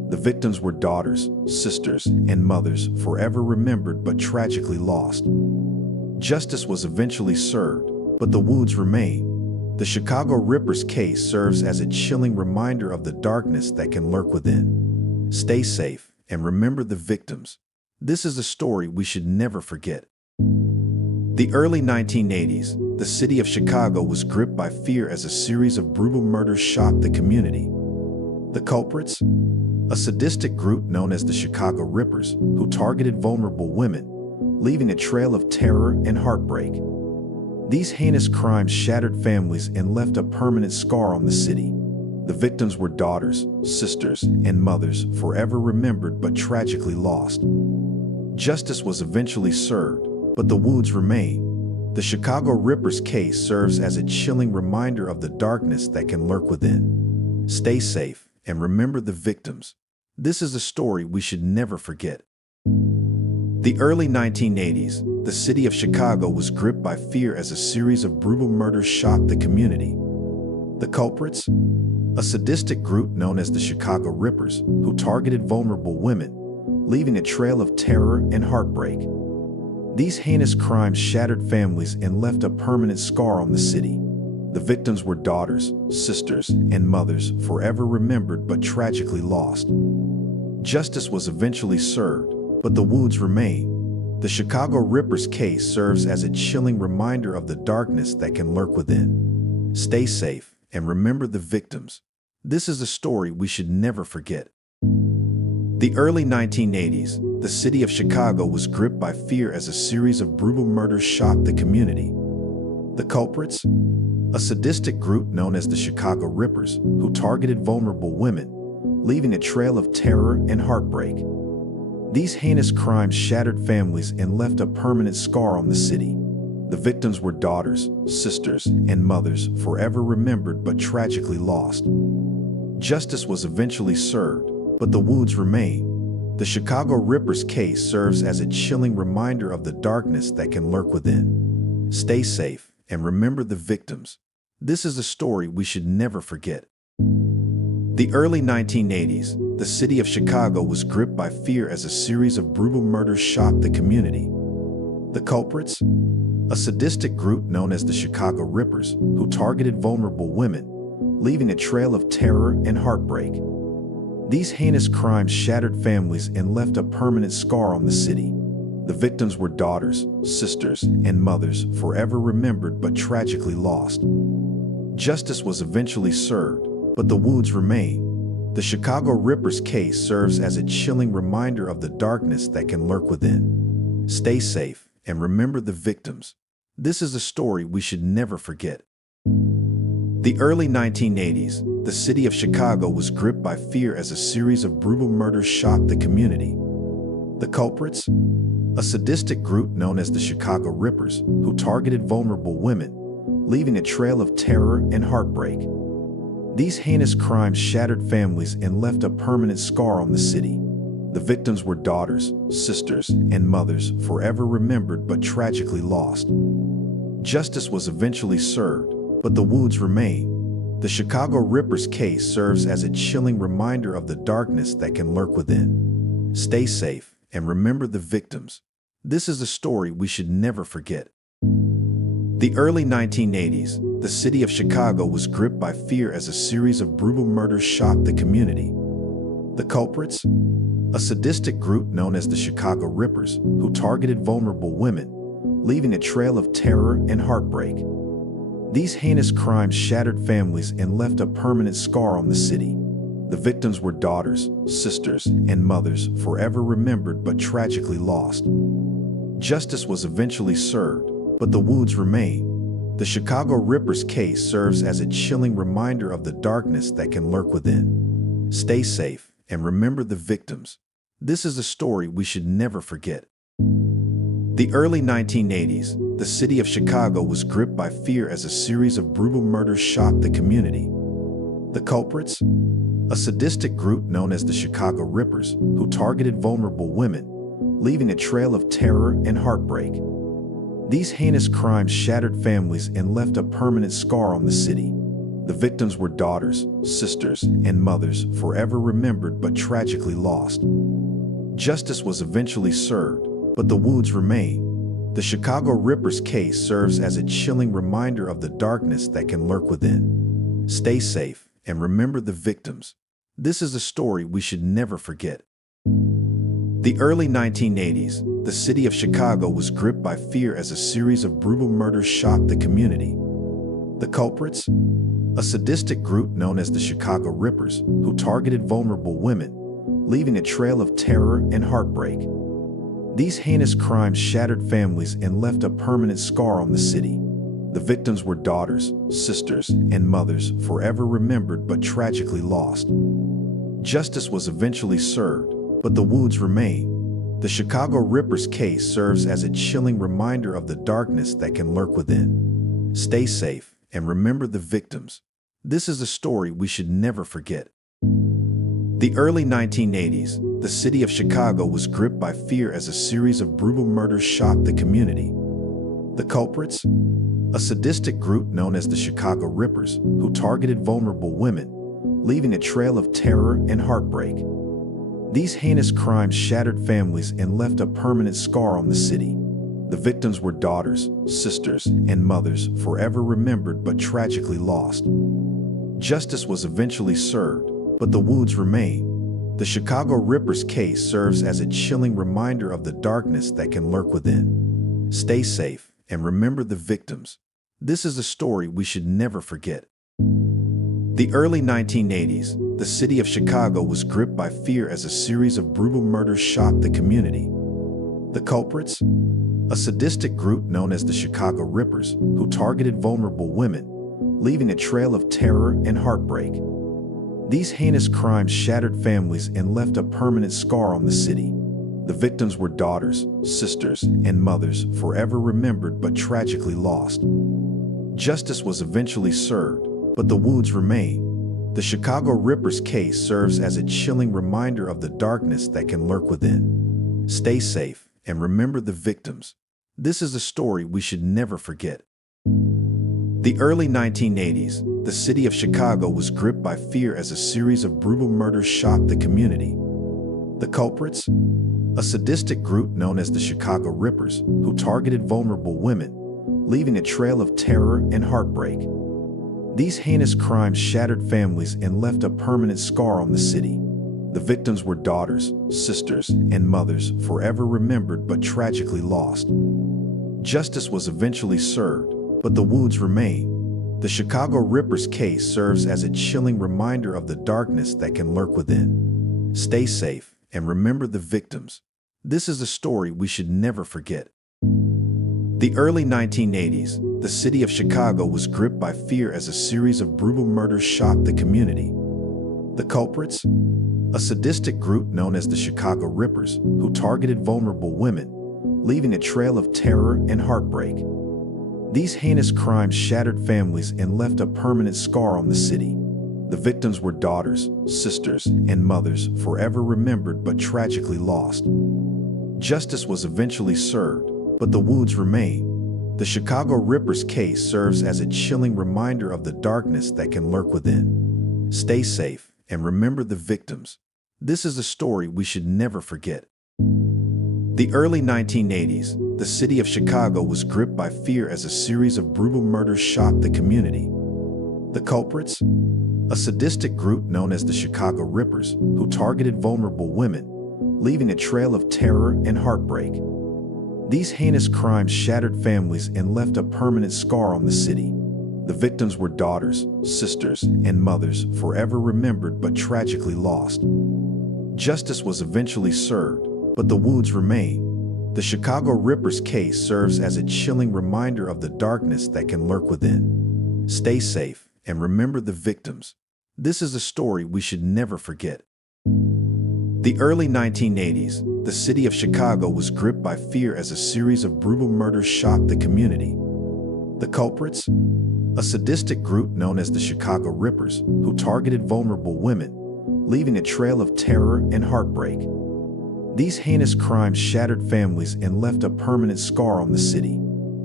The victims were daughters, sisters, and mothers, forever remembered but tragically lost. Justice was eventually served, but the wounds remain. The Chicago Ripper's case serves as a chilling reminder of the darkness that can lurk within. Stay safe and remember the victims. This is a story we should never forget. The early 1980s, the city of Chicago was gripped by fear as a series of brutal murders shocked the community. The culprits? A sadistic group known as the Chicago Rippers, who targeted vulnerable women, leaving a trail of terror and heartbreak. These heinous crimes shattered families and left a permanent scar on the city. The victims were daughters, sisters, and mothers, forever remembered but tragically lost. Justice was eventually served, but the wounds remain. The Chicago Ripper's case serves as a chilling reminder of the darkness that can lurk within. Stay safe and remember the victims. This is a story we should never forget. The early 1980s, the city of Chicago was gripped by fear as a series of brutal murders shocked the community. The culprits? A sadistic group known as the Chicago Rippers, who targeted vulnerable women, leaving a trail of terror and heartbreak. These heinous crimes shattered families and left a permanent scar on the city. The victims were daughters, sisters, and mothers, forever remembered but tragically lost. Justice was eventually served, but the wounds remain. The Chicago Ripper's case serves as a chilling reminder of the darkness that can lurk within. Stay safe and remember the victims. This is a story we should never forget. The early 1980s, the city of Chicago was gripped by fear as a series of brutal murders shocked the community. The culprits? A sadistic group known as the Chicago Rippers, who targeted vulnerable women, leaving a trail of terror and heartbreak. These heinous crimes shattered families and left a permanent scar on the city. The victims were daughters, sisters, and mothers, forever remembered but tragically lost. Justice was eventually served, but the wounds remain. The Chicago Ripper's case serves as a chilling reminder of the darkness that can lurk within. Stay safe and remember the victims. This is a story we should never forget. The early 1980s, the city of Chicago was gripped by fear as a series of brutal murders shocked the community. The culprits? A sadistic group known as the Chicago Rippers, who targeted vulnerable women, leaving a trail of terror and heartbreak. These heinous crimes shattered families and left a permanent scar on the city. The victims were daughters, sisters, and mothers, forever remembered but tragically lost. Justice was eventually served, but the wounds remain. The Chicago Ripper's case serves as a chilling reminder of the darkness that can lurk within. Stay safe and remember the victims. This is a story we should never forget. The early 1980s, the city of Chicago was gripped by fear as a series of brutal murders shocked the community. The culprits? A sadistic group known as the Chicago Rippers, who targeted vulnerable women, leaving a trail of terror and heartbreak. These heinous crimes shattered families and left a permanent scar on the city. The victims were daughters, sisters, and mothers, forever remembered but tragically lost. Justice was eventually served, but the wounds remain. The Chicago Ripper's case serves as a chilling reminder of the darkness that can lurk within. Stay safe and remember the victims. This is a story we should never forget. The early 1980s, the city of Chicago was gripped by fear as a series of brutal murders shocked the community. The culprits? A sadistic group known as the Chicago Rippers, who targeted vulnerable women, leaving a trail of terror and heartbreak. These heinous crimes shattered families and left a permanent scar on the city. The victims were daughters, sisters, and mothers, forever remembered but tragically lost. Justice was eventually served, but the wounds remain. The Chicago Ripper's case serves as a chilling reminder of the darkness that can lurk within. Stay safe and remember the victims. This is a story we should never forget. The early 1980s, the city of Chicago was gripped by fear as a series of brutal murders shocked the community. The culprits? A sadistic group known as the Chicago Rippers, who targeted vulnerable women, leaving a trail of terror and heartbreak. These heinous crimes shattered families and left a permanent scar on the city. The victims were daughters, sisters, and mothers, forever remembered but tragically lost. Justice was eventually served, but the wounds remain. The Chicago Ripper's case serves as a chilling reminder of the darkness that can lurk within. Stay safe and remember the victims. This is a story we should never forget. The early 1980s, the city of Chicago was gripped by fear as a series of brutal murders shocked the community. The culprits? A sadistic group known as the Chicago Rippers, who targeted vulnerable women, leaving a trail of terror and heartbreak. These heinous crimes shattered families and left a permanent scar on the city. The victims were daughters, sisters, and mothers, forever remembered but tragically lost. Justice was eventually served, but the wounds remain. The Chicago Ripper's case serves as a chilling reminder of the darkness that can lurk within. Stay safe and remember the victims. This is a story we should never forget. The early 1980s, the city of Chicago was gripped by fear as a series of brutal murders shocked the community. The culprits? A sadistic group known as the Chicago Rippers, who targeted vulnerable women, leaving a trail of terror and heartbreak. These heinous crimes shattered families and left a permanent scar on the city. The victims were daughters, sisters, and mothers, forever remembered but tragically lost. Justice was eventually served, but the wounds remain. The Chicago Ripper's case serves as a chilling reminder of the darkness that can lurk within. Stay safe and remember the victims. This is a story we should never forget. The early 1980s, the city of Chicago was gripped by fear as a series of brutal murders shocked the community. The culprits? A sadistic group known as the Chicago Rippers, who targeted vulnerable women, leaving a trail of terror and heartbreak. These heinous crimes shattered families and left a permanent scar on the city. The victims were daughters, sisters, and mothers, forever remembered but tragically lost. Justice was eventually served, but the wounds remain. The Chicago Ripper's case serves as a chilling reminder of the darkness that can lurk within. Stay safe and remember the victims. This is a story we should never forget. The early 1980s, the city of Chicago was gripped by fear as a series of brutal murders shocked the community. The culprits? A sadistic group known as the Chicago Rippers, who targeted vulnerable women, leaving a trail of terror and heartbreak. These heinous crimes shattered families and left a permanent scar on the city. The victims were daughters, sisters, and mothers, forever remembered but tragically lost. Justice was eventually served, but the wounds remain. The Chicago Ripper's case serves as a chilling reminder of the darkness that can lurk within. Stay safe and remember the victims. This is a story we should never forget. The early 1980s, the city of Chicago was gripped by fear as a series of brutal murders shocked the community. The culprits? A sadistic group known as the Chicago Rippers, who targeted vulnerable women, leaving a trail of terror and heartbreak. These heinous crimes shattered families and left a permanent scar on the city. The victims were daughters, sisters, and mothers, forever remembered but tragically lost. Justice was eventually served, but the wounds remain. The Chicago Ripper's case serves as a chilling reminder of the darkness that can lurk within. Stay safe and remember the victims. This is a story we should never forget. The early 1980s, the city of Chicago was gripped by fear as a series of brutal murders shocked the community. The culprits? A sadistic group known as the Chicago Rippers, who targeted vulnerable women, leaving a trail of terror and heartbreak. These heinous crimes shattered families and left a permanent scar on the city. The victims were daughters, sisters, and mothers, forever remembered but tragically lost. Justice was eventually served, but the wounds remain. The Chicago Ripper's case serves as a chilling reminder of the darkness that can lurk within. Stay safe and remember the victims. This is a story we should never forget. The early 1980s, the city of Chicago was gripped by fear as a series of brutal murders shocked the community. The culprits? A sadistic group known as the Chicago Rippers, who targeted vulnerable women, leaving a trail of terror and heartbreak. These heinous crimes shattered families and left a permanent scar on the city.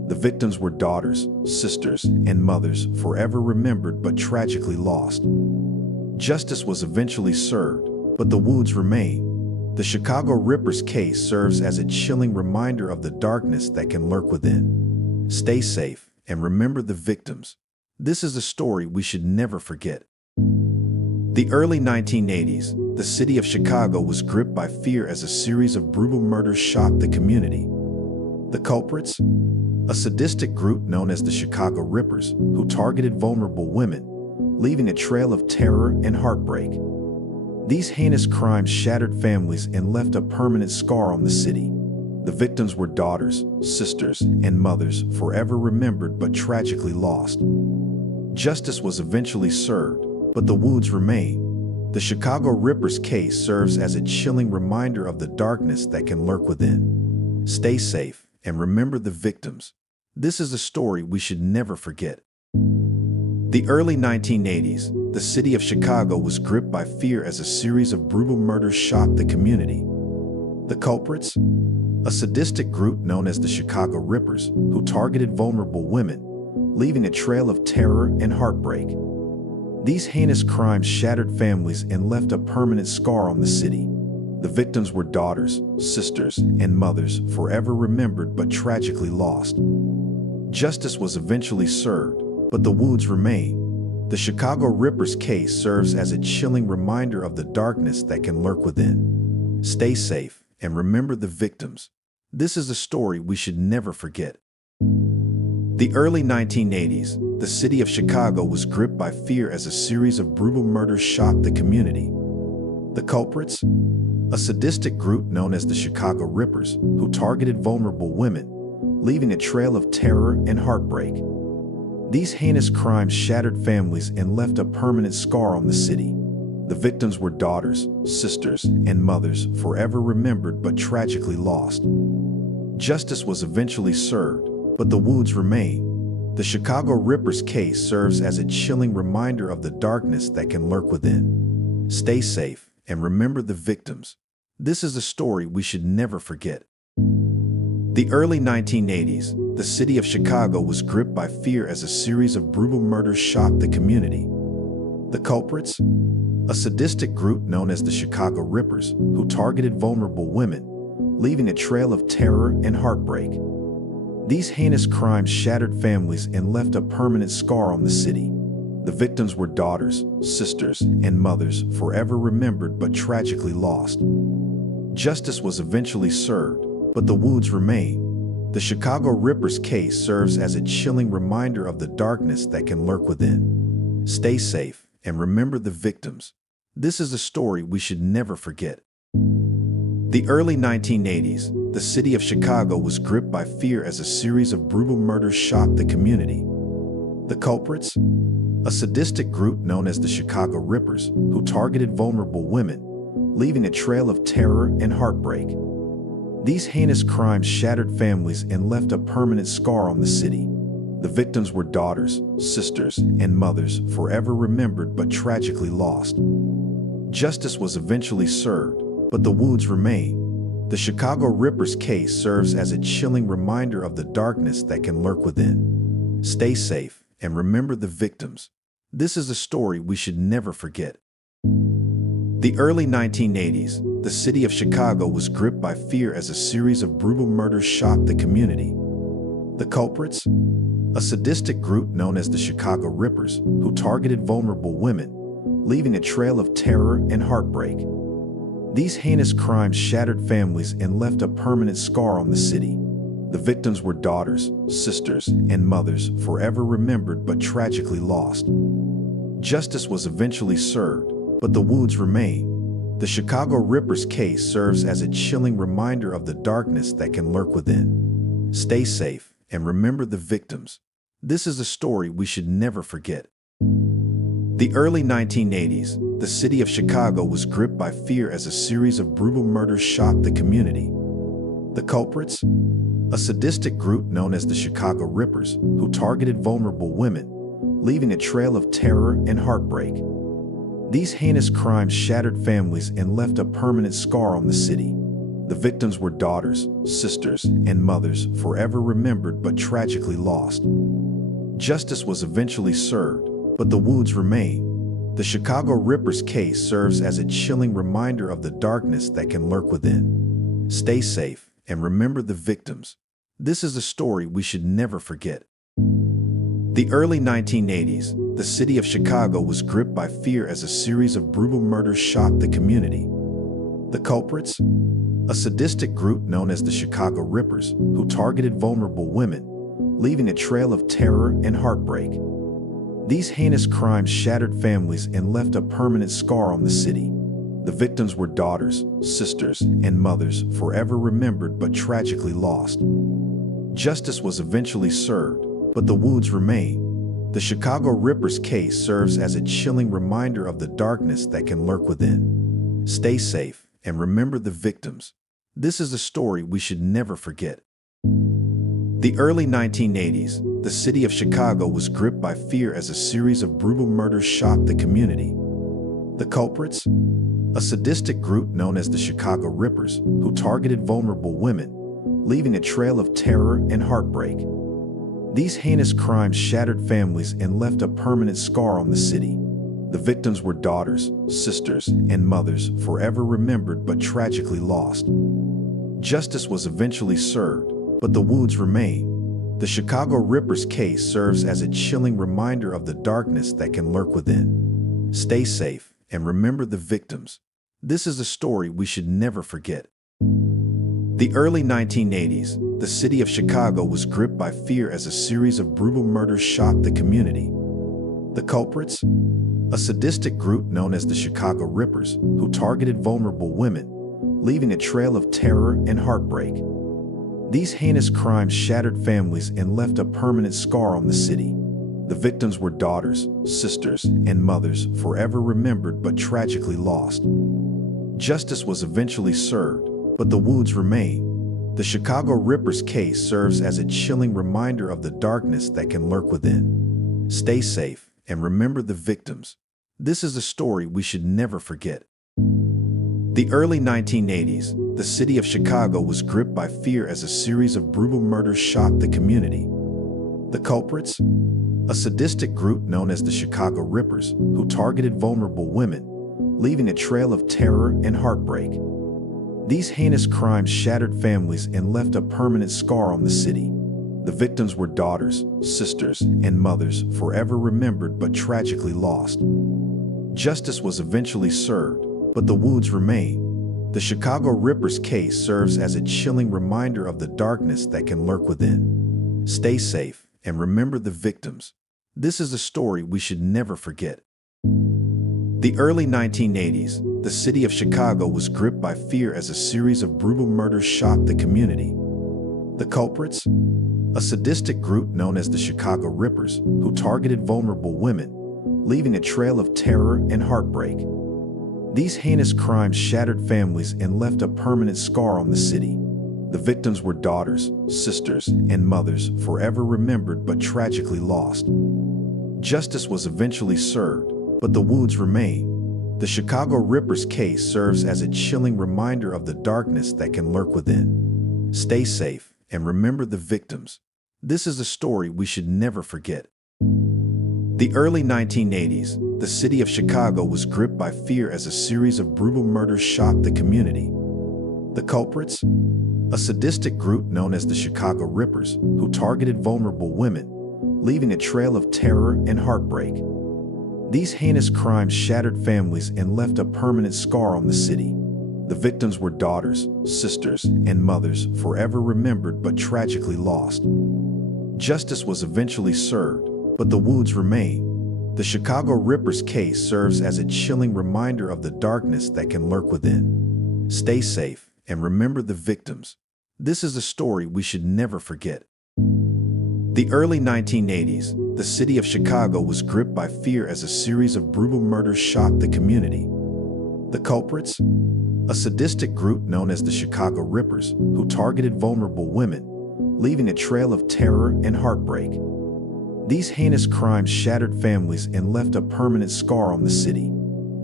The victims were daughters, sisters, and mothers, forever remembered but tragically lost. Justice was eventually served, but the wounds remain. The Chicago Ripper's case serves as a chilling reminder of the darkness that can lurk within. Stay safe and remember the victims. This is a story we should never forget. The early 1980s, the city of Chicago was gripped by fear as a series of brutal murders shocked the community. The culprits? A sadistic group known as the Chicago Rippers, who targeted vulnerable women, leaving a trail of terror and heartbreak. These heinous crimes shattered families and left a permanent scar on the city. The victims were daughters, sisters, and mothers, forever remembered but tragically lost. Justice was eventually served, but the wounds remain. The Chicago Ripper's case serves as a chilling reminder of the darkness that can lurk within. Stay safe and remember the victims. This is a story we should never forget. The early 1980s, the city of Chicago was gripped by fear as a series of brutal murders shocked the community. The culprits? A sadistic group known as the Chicago Rippers, who targeted vulnerable women, leaving a trail of terror and heartbreak. These heinous crimes shattered families and left a permanent scar on the city. The victims were daughters, sisters, and mothers, forever remembered but tragically lost. Justice was eventually served, but the wounds remain. The Chicago Ripper's case serves as a chilling reminder of the darkness that can lurk within. Stay safe and remember the victims. This is a story we should never forget. The early 1980s, the city of Chicago was gripped by fear as a series of brutal murders shocked the community. The culprits? A sadistic group known as the Chicago Rippers, who targeted vulnerable women, leaving a trail of terror and heartbreak. These heinous crimes shattered families and left a permanent scar on the city. The victims were daughters, sisters, and mothers, forever remembered but tragically lost. Justice was eventually served, but the wounds remain. The Chicago Ripper's case serves as a chilling reminder of the darkness that can lurk within. Stay safe and remember the victims. This is a story we should never forget. The early 1980s, the city of Chicago was gripped by fear as a series of brutal murders shocked the community. The culprits? A sadistic group known as the Chicago Rippers, who targeted vulnerable women, leaving a trail of terror and heartbreak. These heinous crimes shattered families and left a permanent scar on the city. The victims were daughters, sisters, and mothers, forever remembered but tragically lost. Justice was eventually served, but the wounds remain. The Chicago Ripper's case serves as a chilling reminder of the darkness that can lurk within. Stay safe and remember the victims. This is a story we should never forget. The early 1980s, the city of Chicago was gripped by fear as a series of brutal murders shocked the community. The culprits? A sadistic group known as the Chicago Rippers, who targeted vulnerable women, leaving a trail of terror and heartbreak. These heinous crimes shattered families and left a permanent scar on the city. The victims were daughters, sisters, and mothers, forever remembered but tragically lost. Justice was eventually served, but the wounds remain. The Chicago Ripper's case serves as a chilling reminder of the darkness that can lurk within. Stay safe and remember the victims. This is a story we should never forget. The early 1980s, the city of Chicago was gripped by fear as a series of brutal murders shocked the community. The culprits? A sadistic group known as the Chicago Rippers, who targeted vulnerable women, leaving a trail of terror and heartbreak. These heinous crimes shattered families and left a permanent scar on the city. The victims were daughters, sisters, and mothers, forever remembered but tragically lost. Justice was eventually served, but the wounds remain. The Chicago Ripper's case serves as a chilling reminder of the darkness that can lurk within. Stay safe and remember the victims. This is a story we should never forget. The early 1980s, the city of Chicago was gripped by fear as a series of brutal murders shocked the community. The culprits? A sadistic group known as the Chicago Rippers, who targeted vulnerable women, leaving a trail of terror and heartbreak. These heinous crimes shattered families and left a permanent scar on the city. The victims were daughters, sisters, and mothers, forever remembered but tragically lost. Justice was eventually served, but the wounds remain. The Chicago Ripper's case serves as a chilling reminder of the darkness that can lurk within. Stay safe and remember the victims. This is a story we should never forget. The early 1980s, the city of Chicago was gripped by fear as a series of brutal murders shocked the community. The culprits? A sadistic group known as the Chicago Rippers, who targeted vulnerable women, leaving a trail of terror and heartbreak. These heinous crimes shattered families and left a permanent scar on the city. The victims were daughters, sisters, and mothers, forever remembered but tragically lost. Justice was eventually served, but the wounds remain. The Chicago Ripper's case serves as a chilling reminder of the darkness that can lurk within. Stay safe and remember the victims. This is a story we should never forget. The early 1980s, the city of Chicago was gripped by fear as a series of brutal murders shocked the community. The culprits? A sadistic group known as the Chicago Rippers, who targeted vulnerable women, leaving a trail of terror and heartbreak. These heinous crimes shattered families and left a permanent scar on the city. The victims were daughters, sisters, and mothers, forever remembered but tragically lost. Justice was eventually served, but the wounds remain. The Chicago Ripper's case serves as a chilling reminder of the darkness that can lurk within. Stay safe and remember the victims. This is a story we should never forget. The early 1980s, the city of Chicago was gripped by fear as a series of brutal murders shocked the community. The culprits? A sadistic group known as the Chicago Rippers, who targeted vulnerable women, leaving a trail of terror and heartbreak. These heinous crimes shattered families and left a permanent scar on the city. The victims were daughters, sisters, and mothers, forever remembered but tragically lost. Justice was eventually served, but the wounds remain. The Chicago Ripper's case serves as a chilling reminder of the darkness that can lurk within. Stay safe and remember the victims. This is a story we should never forget. The early 1980s, the city of Chicago was gripped by fear as a series of brutal murders shocked the community. The culprits? A sadistic group known as the Chicago Rippers, who targeted vulnerable women, leaving a trail of terror and heartbreak. These heinous crimes shattered families and left a permanent scar on the city. The victims were daughters, sisters, and mothers, forever remembered but tragically lost. Justice was eventually served, but the wounds remain. The Chicago Ripper's case serves as a chilling reminder of the darkness that can lurk within. Stay safe and remember the victims. This is a story we should never forget. The early 1980s, the city of Chicago was gripped by fear as a series of brutal murders shocked the community. The culprits? A sadistic group known as the Chicago Rippers, who targeted vulnerable women, leaving a trail of terror and heartbreak. These heinous crimes shattered families and left a permanent scar on the city. The victims were daughters, sisters, and mothers, forever remembered but tragically lost. Justice was eventually served, but the wounds remain. The Chicago Ripper's case serves as a chilling reminder of the darkness that can lurk within. Stay safe and remember the victims. This is a story we should never forget. The early 1980s, the city of Chicago was gripped by fear as a series of brutal murders shocked the community. The culprits? A sadistic group known as the Chicago Rippers, who targeted vulnerable women, leaving a trail of terror and heartbreak. These heinous crimes shattered families and left a permanent scar on the city. The victims were daughters, sisters, and mothers, forever remembered but tragically lost. Justice was eventually served, but the wounds remain. The Chicago Ripper's case serves as a chilling reminder of the darkness that can lurk within. Stay safe and remember the victims. This is a story we should never forget. The early 1980s, the city of Chicago was gripped by fear as a series of brutal murders shocked the community. The culprits? A sadistic group known as the Chicago Rippers, who targeted vulnerable women, leaving a trail of terror and heartbreak. These heinous crimes shattered families and left a permanent scar on the city.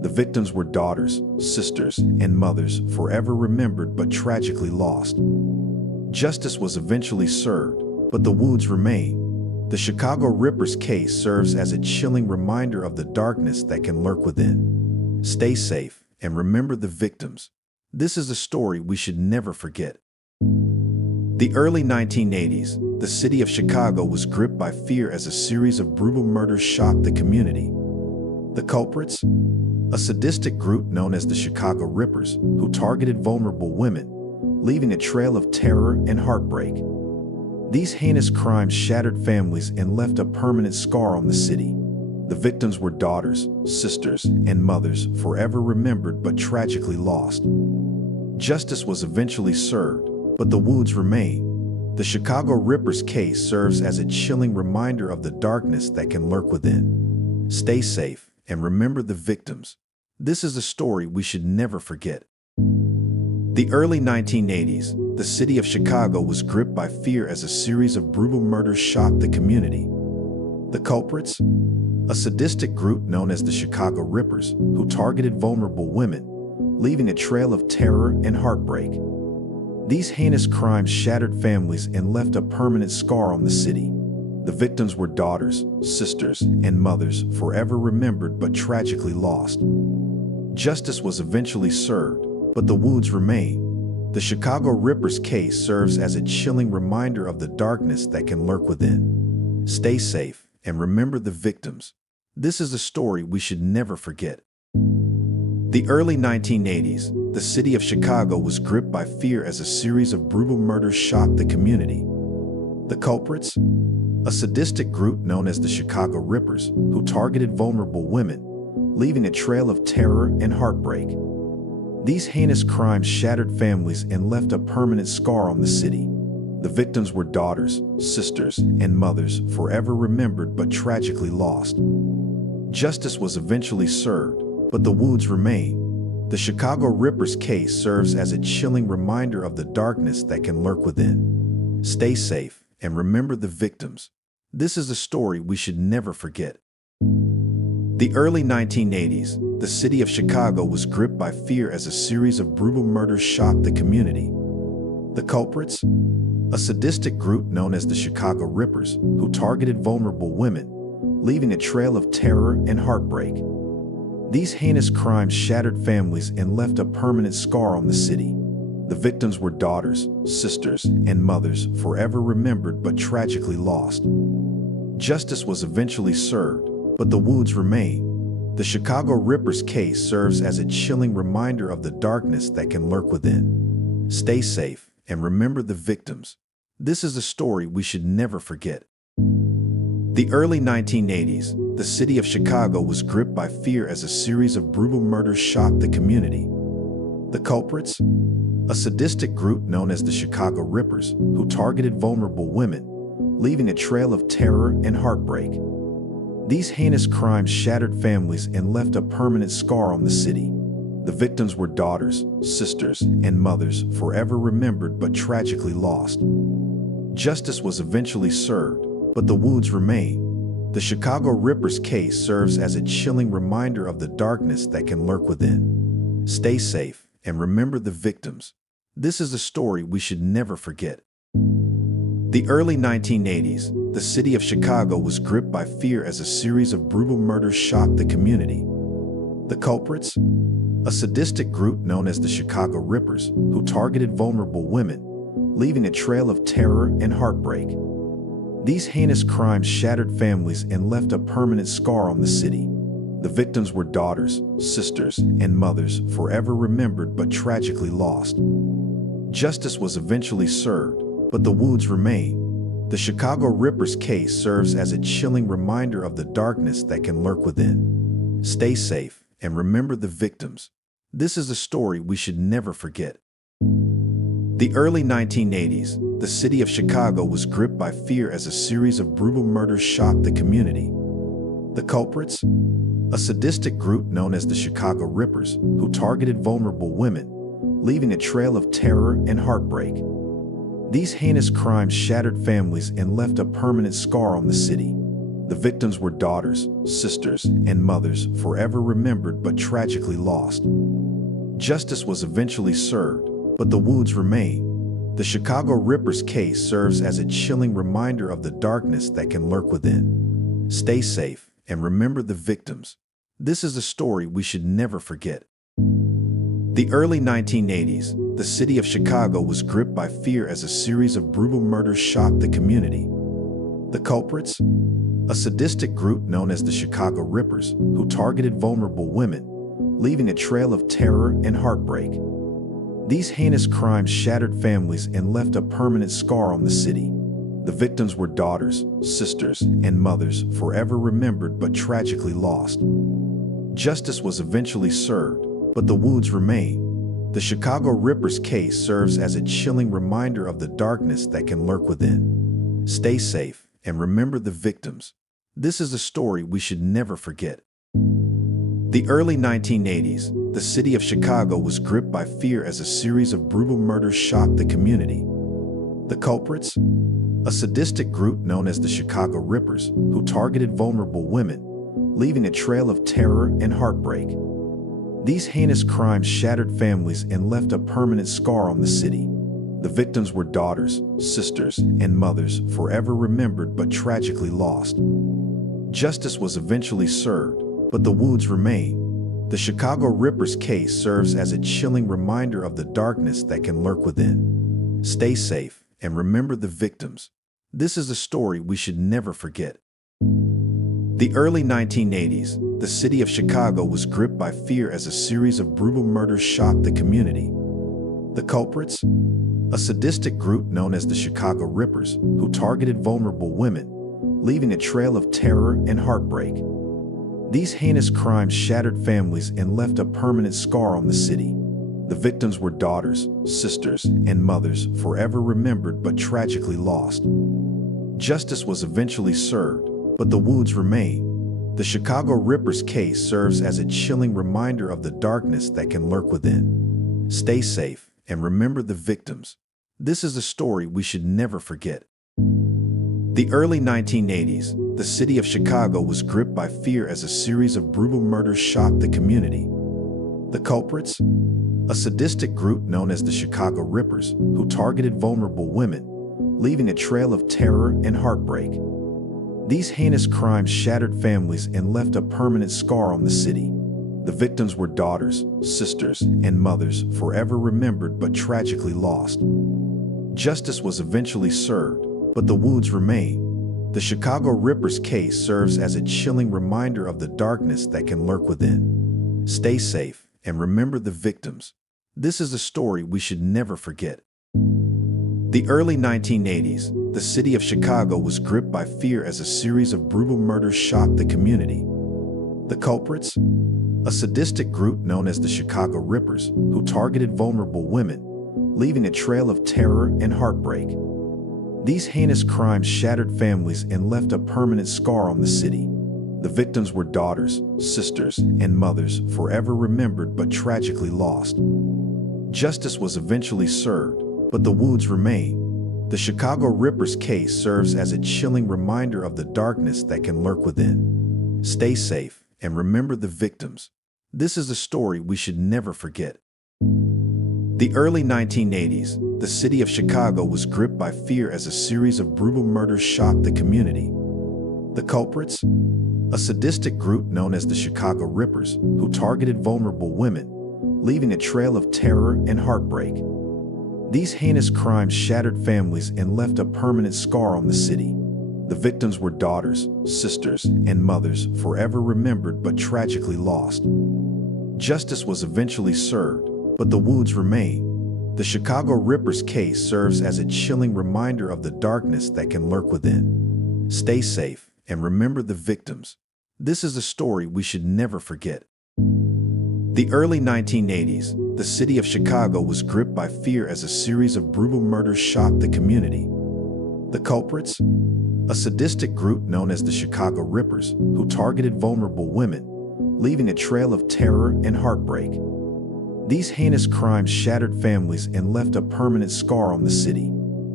The victims were daughters, sisters, and mothers, forever remembered but tragically lost. Justice was eventually served, but the wounds remain. The Chicago Ripper's case serves as a chilling reminder of the darkness that can lurk within. Stay safe and remember the victims. This is a story we should never forget. The early 1980s, the city of Chicago was gripped by fear as a series of brutal murders shocked the community. The culprits? A sadistic group known as the Chicago Rippers, who targeted vulnerable women, leaving a trail of terror and heartbreak. These heinous crimes shattered families and left a permanent scar on the city. The victims were daughters, sisters, and mothers, forever remembered but tragically lost. Justice was eventually served, but the wounds remain. The Chicago Ripper's case serves as a chilling reminder of the darkness that can lurk within. Stay safe and remember the victims. This is a story we should never forget. The early 1980s, the city of Chicago was gripped by fear as a series of brutal murders shocked the community. The culprits? A sadistic group known as the Chicago Rippers, who targeted vulnerable women, leaving a trail of terror and heartbreak. These heinous crimes shattered families and left a permanent scar on the city. The victims were daughters, sisters, and mothers, forever remembered but tragically lost. Justice was eventually served, but the wounds remain. The Chicago Ripper's case serves as a chilling reminder of the darkness that can lurk within. Stay safe and remember the victims. This is a story we should never forget. The early 1980s, the city of Chicago was gripped by fear as a series of brutal murders shocked the community. The culprits? A sadistic group known as the Chicago Rippers, who targeted vulnerable women, leaving a trail of terror and heartbreak. These heinous crimes shattered families and left a permanent scar on the city. The victims were daughters, sisters, and mothers, forever remembered but tragically lost. Justice was eventually served, but the wounds remain. The Chicago Ripper's case serves as a chilling reminder of the darkness that can lurk within. Stay safe and remember the victims. This is a story we should never forget. The early 1980s, the city of Chicago was gripped by fear as a series of brutal murders shocked the community. The culprits? A sadistic group known as the Chicago Rippers, who targeted vulnerable women, leaving a trail of terror and heartbreak. These heinous crimes shattered families and left a permanent scar on the city. The victims were daughters, sisters, and mothers, forever remembered but tragically lost. Justice was eventually served, but the wounds remain. The Chicago Ripper's case serves as a chilling reminder of the darkness that can lurk within. Stay safe and remember the victims. This is a story we should never forget. The early 1980s, the city of Chicago was gripped by fear as a series of brutal murders shocked the community. The culprits? A sadistic group known as the Chicago Rippers, who targeted vulnerable women, leaving a trail of terror and heartbreak. These heinous crimes shattered families and left a permanent scar on the city. The victims were daughters, sisters, and mothers, forever remembered but tragically lost. Justice was eventually served, but the wounds remain. The Chicago Ripper's case serves as a chilling reminder of the darkness that can lurk within. Stay safe and remember the victims. This is a story we should never forget. The early 1980s, the city of Chicago was gripped by fear as a series of brutal murders shocked the community. The culprits? A sadistic group known as the Chicago Rippers, who targeted vulnerable women, leaving a trail of terror and heartbreak. These heinous crimes shattered families and left a permanent scar on the city. The victims were daughters, sisters, and mothers, forever remembered but tragically lost. Justice was eventually served, but the wounds remain. The Chicago Ripper's case serves as a chilling reminder of the darkness that can lurk within. Stay safe and remember the victims. This is a story we should never forget. The early 1980s, the city of Chicago was gripped by fear as a series of brutal murders shocked the community. The culprits? A sadistic group known as the Chicago Rippers, who targeted vulnerable women, leaving a trail of terror and heartbreak. These heinous crimes shattered families and left a permanent scar on the city. The victims were daughters, sisters, and mothers, forever remembered but tragically lost. Justice was eventually served, but the wounds remain. The Chicago Ripper's case serves as a chilling reminder of the darkness that can lurk within. Stay safe and remember the victims. This is a story we should never forget. The early 1980s, the city of Chicago was gripped by fear as a series of brutal murders shocked the community. The culprits? A sadistic group known as the Chicago Rippers, who targeted vulnerable women, leaving a trail of terror and heartbreak. These heinous crimes shattered families and left a permanent scar on the city. The victims were daughters, sisters, and mothers, forever remembered but tragically lost. Justice was eventually served, but the wounds remain. The Chicago Ripper's case serves as a chilling reminder of the darkness that can lurk within. Stay safe and remember the victims. This is a story we should never forget. The early 1980s, the city of Chicago was gripped by fear as a series of brutal murders shocked the community. The culprits? A sadistic group known as the Chicago Rippers, who targeted vulnerable women, leaving a trail of terror and heartbreak. These heinous crimes shattered families and left a permanent scar on the city. The victims were daughters, sisters, and mothers, forever remembered but tragically lost. Justice was eventually served, but the wounds remain. The Chicago Ripper's case serves as a chilling reminder of the darkness that can lurk within. Stay safe and remember the victims. This is a story we should never forget. The early 1980s, the city of Chicago was gripped by fear as a series of brutal murders shocked the community. The culprits? A sadistic group known as the Chicago Rippers, who targeted vulnerable women, leaving a trail of terror and heartbreak. These heinous crimes shattered families and left a permanent scar on the city. The victims were daughters, sisters, and mothers, forever remembered but tragically lost. Justice was eventually served, but the wounds remain. The Chicago Ripper's case serves as a chilling reminder of the darkness that can lurk within. Stay safe and remember the victims. This is a story we should never forget. The early 1980s, the city of Chicago was gripped by fear as a series of brutal murders shocked the community. The culprits? A sadistic group known as the Chicago Rippers, who targeted vulnerable women, leaving a trail of terror and heartbreak. These heinous crimes shattered families and left a permanent scar on the city. The victims were daughters, sisters, and mothers, forever remembered but tragically lost. Justice was eventually served, but the wounds remain. The Chicago Ripper's case serves as a chilling reminder of the darkness that can lurk within. Stay safe and remember the victims. This is a story we should never forget. The early 1980s, the city of Chicago was gripped by fear as a series of brutal murders shocked the community. The culprits? A sadistic group known as the Chicago Rippers, who targeted vulnerable women, leaving a trail of terror and heartbreak. These heinous crimes shattered families and left a permanent scar on the city. The victims were daughters, sisters, and mothers, forever remembered but tragically lost. Justice was eventually served, but the wounds remain. The Chicago Ripper's case serves as a chilling reminder of the darkness that can lurk within. Stay safe and remember the victims. This is a story we should never forget. The early 1980s, the city of Chicago was gripped by fear as a series of brutal murders shocked the community. The culprits? A sadistic group known as the Chicago Rippers, who targeted vulnerable women, leaving a trail of terror and heartbreak. These heinous crimes shattered families and left a permanent scar on the city. The victims were daughters, sisters, and mothers, forever remembered but tragically lost. Justice was eventually served, but the wounds remain. The Chicago Ripper's case serves as a chilling reminder of the darkness that can lurk within. Stay safe and remember the victims. This is a story we should never forget. The early 1980s, the city of Chicago was gripped by fear as a series of brutal murders shocked the community. The culprits? A sadistic group known as the Chicago Rippers, who targeted vulnerable women, leaving a trail of terror and heartbreak. These heinous crimes shattered families and left a permanent scar on the city.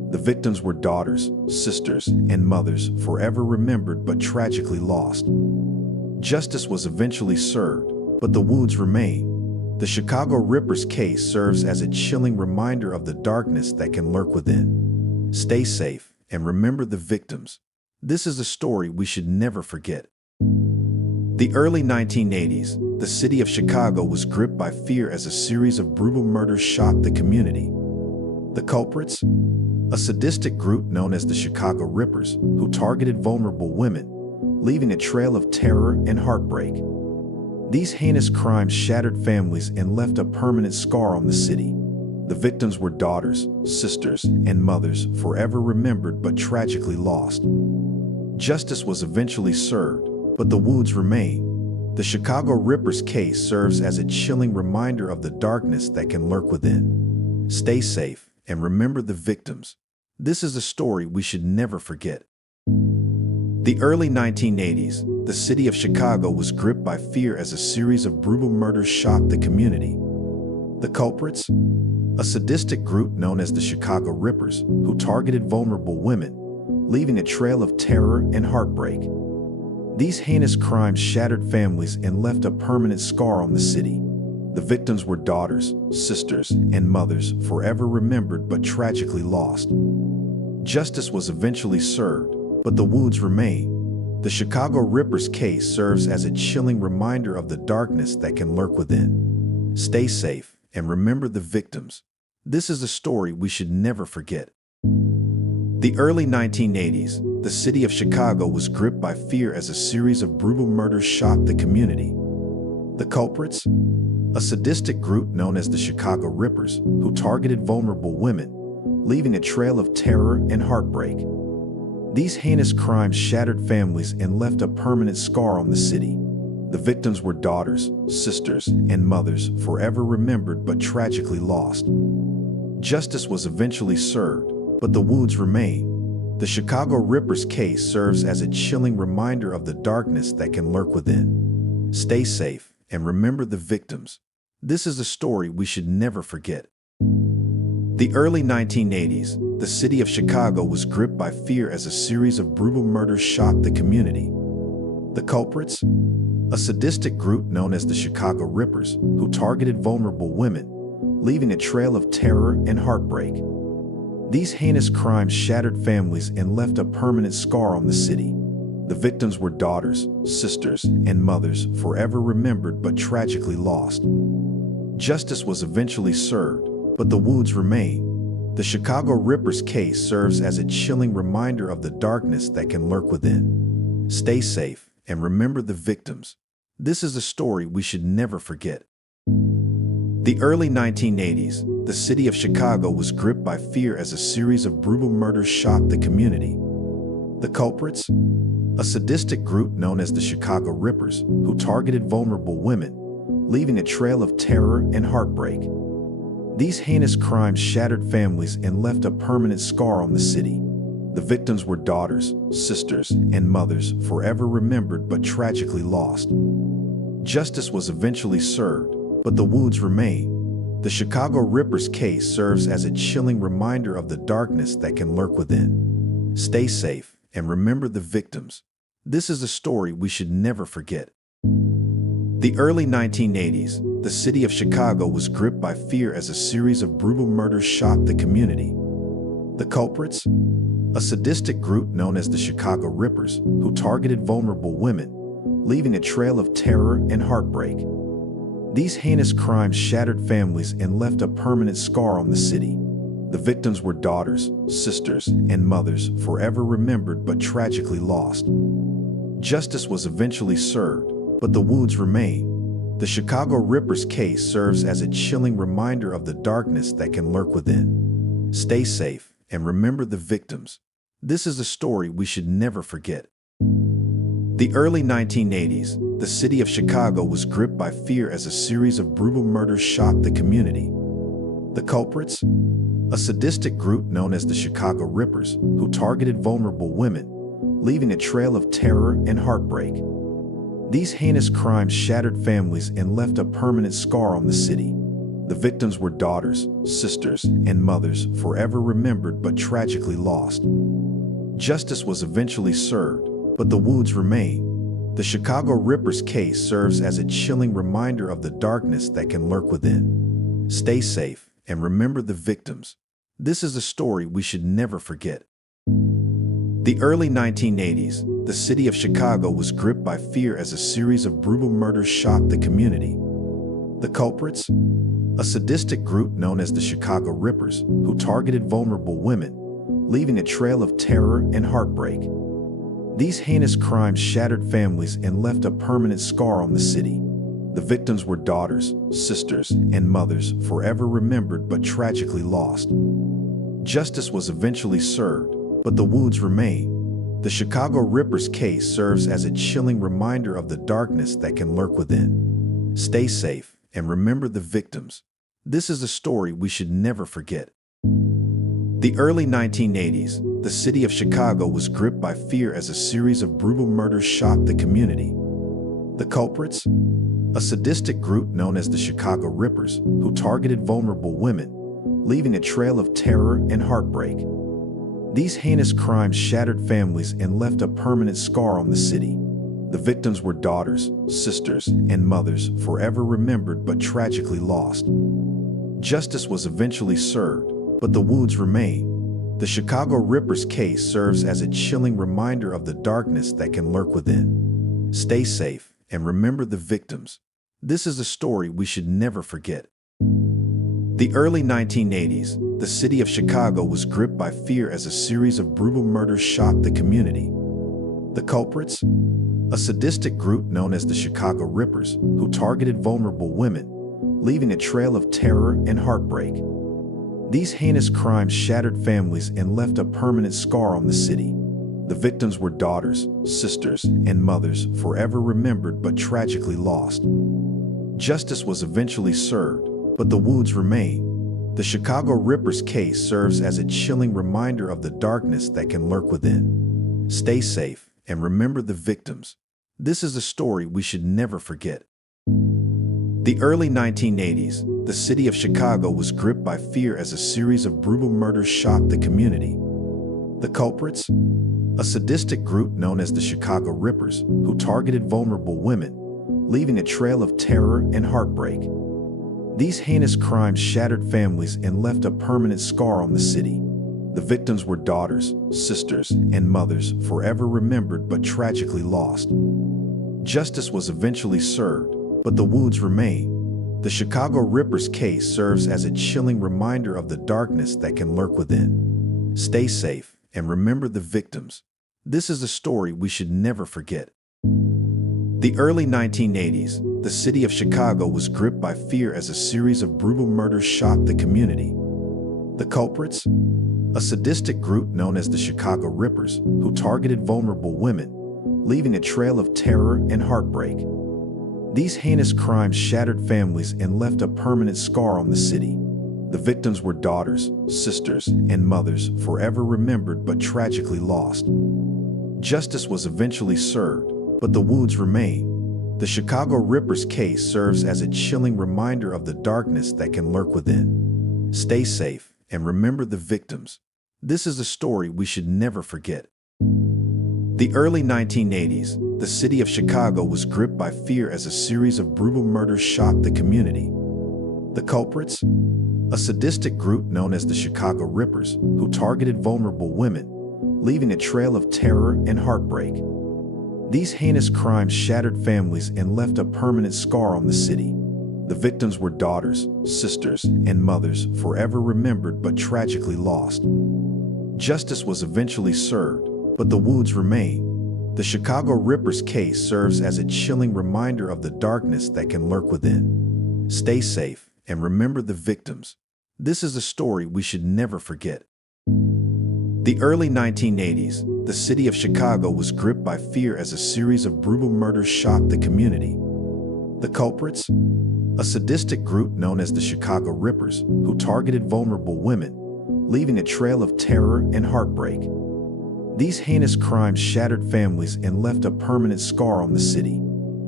The victims were daughters, sisters, and mothers, forever remembered but tragically lost. Justice was eventually served, but the wounds remain. The Chicago Ripper's case serves as a chilling reminder of the darkness that can lurk within. Stay safe and remember the victims. This is a story we should never forget. The early 1980s, the city of Chicago was gripped by fear as a series of brutal murders shocked the community. The culprits? A sadistic group known as the Chicago Rippers, who targeted vulnerable women, leaving a trail of terror and heartbreak. These heinous crimes shattered families and left a permanent scar on the city. The victims were daughters, sisters, and mothers, forever remembered but tragically lost. Justice was eventually served, but the wounds remain. The Chicago Ripper's case serves as a chilling reminder of the darkness that can lurk within. Stay safe and remember the victims. This is a story we should never forget. The early 1980s, the city of Chicago was gripped by fear as a series of brutal murders shocked the community. The culprits? A sadistic group known as the Chicago Rippers, who targeted vulnerable women, leaving a trail of terror and heartbreak. These heinous crimes shattered families and left a permanent scar on the city. The victims were daughters, sisters, and mothers, forever remembered but tragically lost. Justice was eventually served, but the wounds remain. The Chicago Ripper's case serves as a chilling reminder of the darkness that can lurk within. Stay safe and remember the victims. This is a story we should never forget. The early 1980s, the city of Chicago was gripped by fear as a series of brutal murders shocked the community. The culprits? A sadistic group known as the Chicago Rippers, who targeted vulnerable women, leaving a trail of terror and heartbreak. These heinous crimes shattered families and left a permanent scar on the city. The victims were daughters, sisters, and mothers, forever remembered but tragically lost. Justice was eventually served, but the wounds remain. The Chicago Ripper's case serves as a chilling reminder of the darkness that can lurk within. Stay safe and remember the victims. This is a story we should never forget. The early 1980s, the city of Chicago was gripped by fear as a series of brutal murders shocked the community. The culprits? A sadistic group known as the Chicago Rippers, who targeted vulnerable women, leaving a trail of terror and heartbreak. These heinous crimes shattered families and left a permanent scar on the city. The victims were daughters, sisters, and mothers, forever remembered but tragically lost. Justice was eventually served, but the wounds remain. The Chicago Ripper's case serves as a chilling reminder of the darkness that can lurk within. Stay safe and remember the victims. This is a story we should never forget. The early 1980s, the city of Chicago was gripped by fear as a series of brutal murders shocked the community. The culprits? A sadistic group known as the Chicago Rippers, who targeted vulnerable women, leaving a trail of terror and heartbreak. These heinous crimes shattered families and left a permanent scar on the city. The victims were daughters, sisters, and mothers, forever remembered but tragically lost. Justice was eventually served, but the wounds remain. The Chicago Ripper's case serves as a chilling reminder of the darkness that can lurk within. Stay safe and remember the victims. This is a story we should never forget. The early 1980s, the city of Chicago was gripped by fear as a series of brutal murders shocked the community. The culprits? A sadistic group known as the Chicago Rippers, who targeted vulnerable women, leaving a trail of terror and heartbreak. These heinous crimes shattered families and left a permanent scar on the city. The victims were daughters, sisters, and mothers, forever remembered but tragically lost. Justice was eventually served, but the wounds remain. The Chicago Ripper's case serves as a chilling reminder of the darkness that can lurk within. Stay safe and remember the victims. This is a story we should never forget. The early 1980s, the city of Chicago was gripped by fear as a series of brutal murders shocked the community. The culprits? A sadistic group known as the Chicago Rippers, who targeted vulnerable women, leaving a trail of terror and heartbreak. These heinous crimes shattered families and left a permanent scar on the city. The victims were daughters, sisters, and mothers, forever remembered but tragically lost. Justice was eventually served, but the wounds remain. The Chicago Ripper's case serves as a chilling reminder of the darkness that can lurk within. Stay safe and remember the victims. This is a story we should never forget. The early 1980s, the city of Chicago was gripped by fear as a series of brutal murders shocked the community. The culprits? A sadistic group known as the Chicago Rippers, who targeted vulnerable women, leaving a trail of terror and heartbreak. These heinous crimes shattered families and left a permanent scar on the city. The victims were daughters, sisters, and mothers, forever remembered but tragically lost. Justice was eventually served, but the wounds remain. The Chicago Ripper's case serves as a chilling reminder of the darkness that can lurk within. Stay safe and remember the victims. This is a story we should never forget. The early 1980s, the city of Chicago was gripped by fear as a series of brutal murders shocked the community. The culprits? A sadistic group known as the Chicago Rippers, who targeted vulnerable women, leaving a trail of terror and heartbreak. These heinous crimes shattered families and left a permanent scar on the city. The victims were daughters, sisters, and mothers, forever remembered but tragically lost. Justice was eventually served, but the wounds remain. The Chicago Ripper's case serves as a chilling reminder of the darkness that can lurk within. Stay safe and remember the victims. This is a story we should never forget. The early 1980s, the city of Chicago was gripped by fear as a series of brutal murders shocked the community. The culprits? A sadistic group known as the Chicago Rippers, who targeted vulnerable women, leaving a trail of terror and heartbreak. These heinous crimes shattered families and left a permanent scar on the city. The victims were daughters, sisters, and mothers, forever remembered but tragically lost. Justice was eventually served, but the wounds remain. The Chicago Ripper's case serves as a chilling reminder of the darkness that can lurk within. Stay safe and remember the victims. This is a story we should never forget. The early 1980s, the city of Chicago was gripped by fear as a series of brutal murders shocked the community. The culprits? A sadistic group known as the Chicago Rippers, who targeted vulnerable women, leaving a trail of terror and heartbreak. These heinous crimes shattered families and left a permanent scar on the city. The victims were daughters, sisters, and mothers, forever remembered but tragically lost. Justice was eventually served, but the wounds remain. The Chicago Ripper's case serves as a chilling reminder of the darkness that can lurk within. Stay safe and remember the victims. This is a story we should never forget. The early 1980s, the city of Chicago was gripped by fear as a series of brutal murders shocked the community. The culprits? A sadistic group known as the Chicago Rippers, who targeted vulnerable women, leaving a trail of terror and heartbreak. These heinous crimes shattered families and left a permanent scar on the city. The victims were daughters, sisters, and mothers, forever remembered but tragically lost. Justice was eventually served, but the wounds remain. The Chicago Ripper's case serves as a chilling reminder of the darkness that can lurk within. Stay safe and remember the victims. This is a story we should never forget. The early 1980s, the city of Chicago was gripped by fear as a series of brutal murders shocked the community. The culprits? A sadistic group known as the Chicago Rippers, who targeted vulnerable women, leaving a trail of terror and heartbreak. These heinous crimes shattered families and left a permanent scar on the city. The victims were daughters, sisters, and mothers, forever remembered but tragically lost. Justice was eventually served, but the wounds remain. The Chicago Ripper's case serves as a chilling reminder of the darkness that can lurk within. Stay safe and remember the victims. This is a story we should never forget. The early 1980s, the city of Chicago was gripped by fear as a series of brutal murders shocked the community. The culprits? A sadistic group known as the Chicago Rippers, who targeted vulnerable women, leaving a trail of terror and heartbreak. These heinous crimes shattered families and left a permanent scar on the city.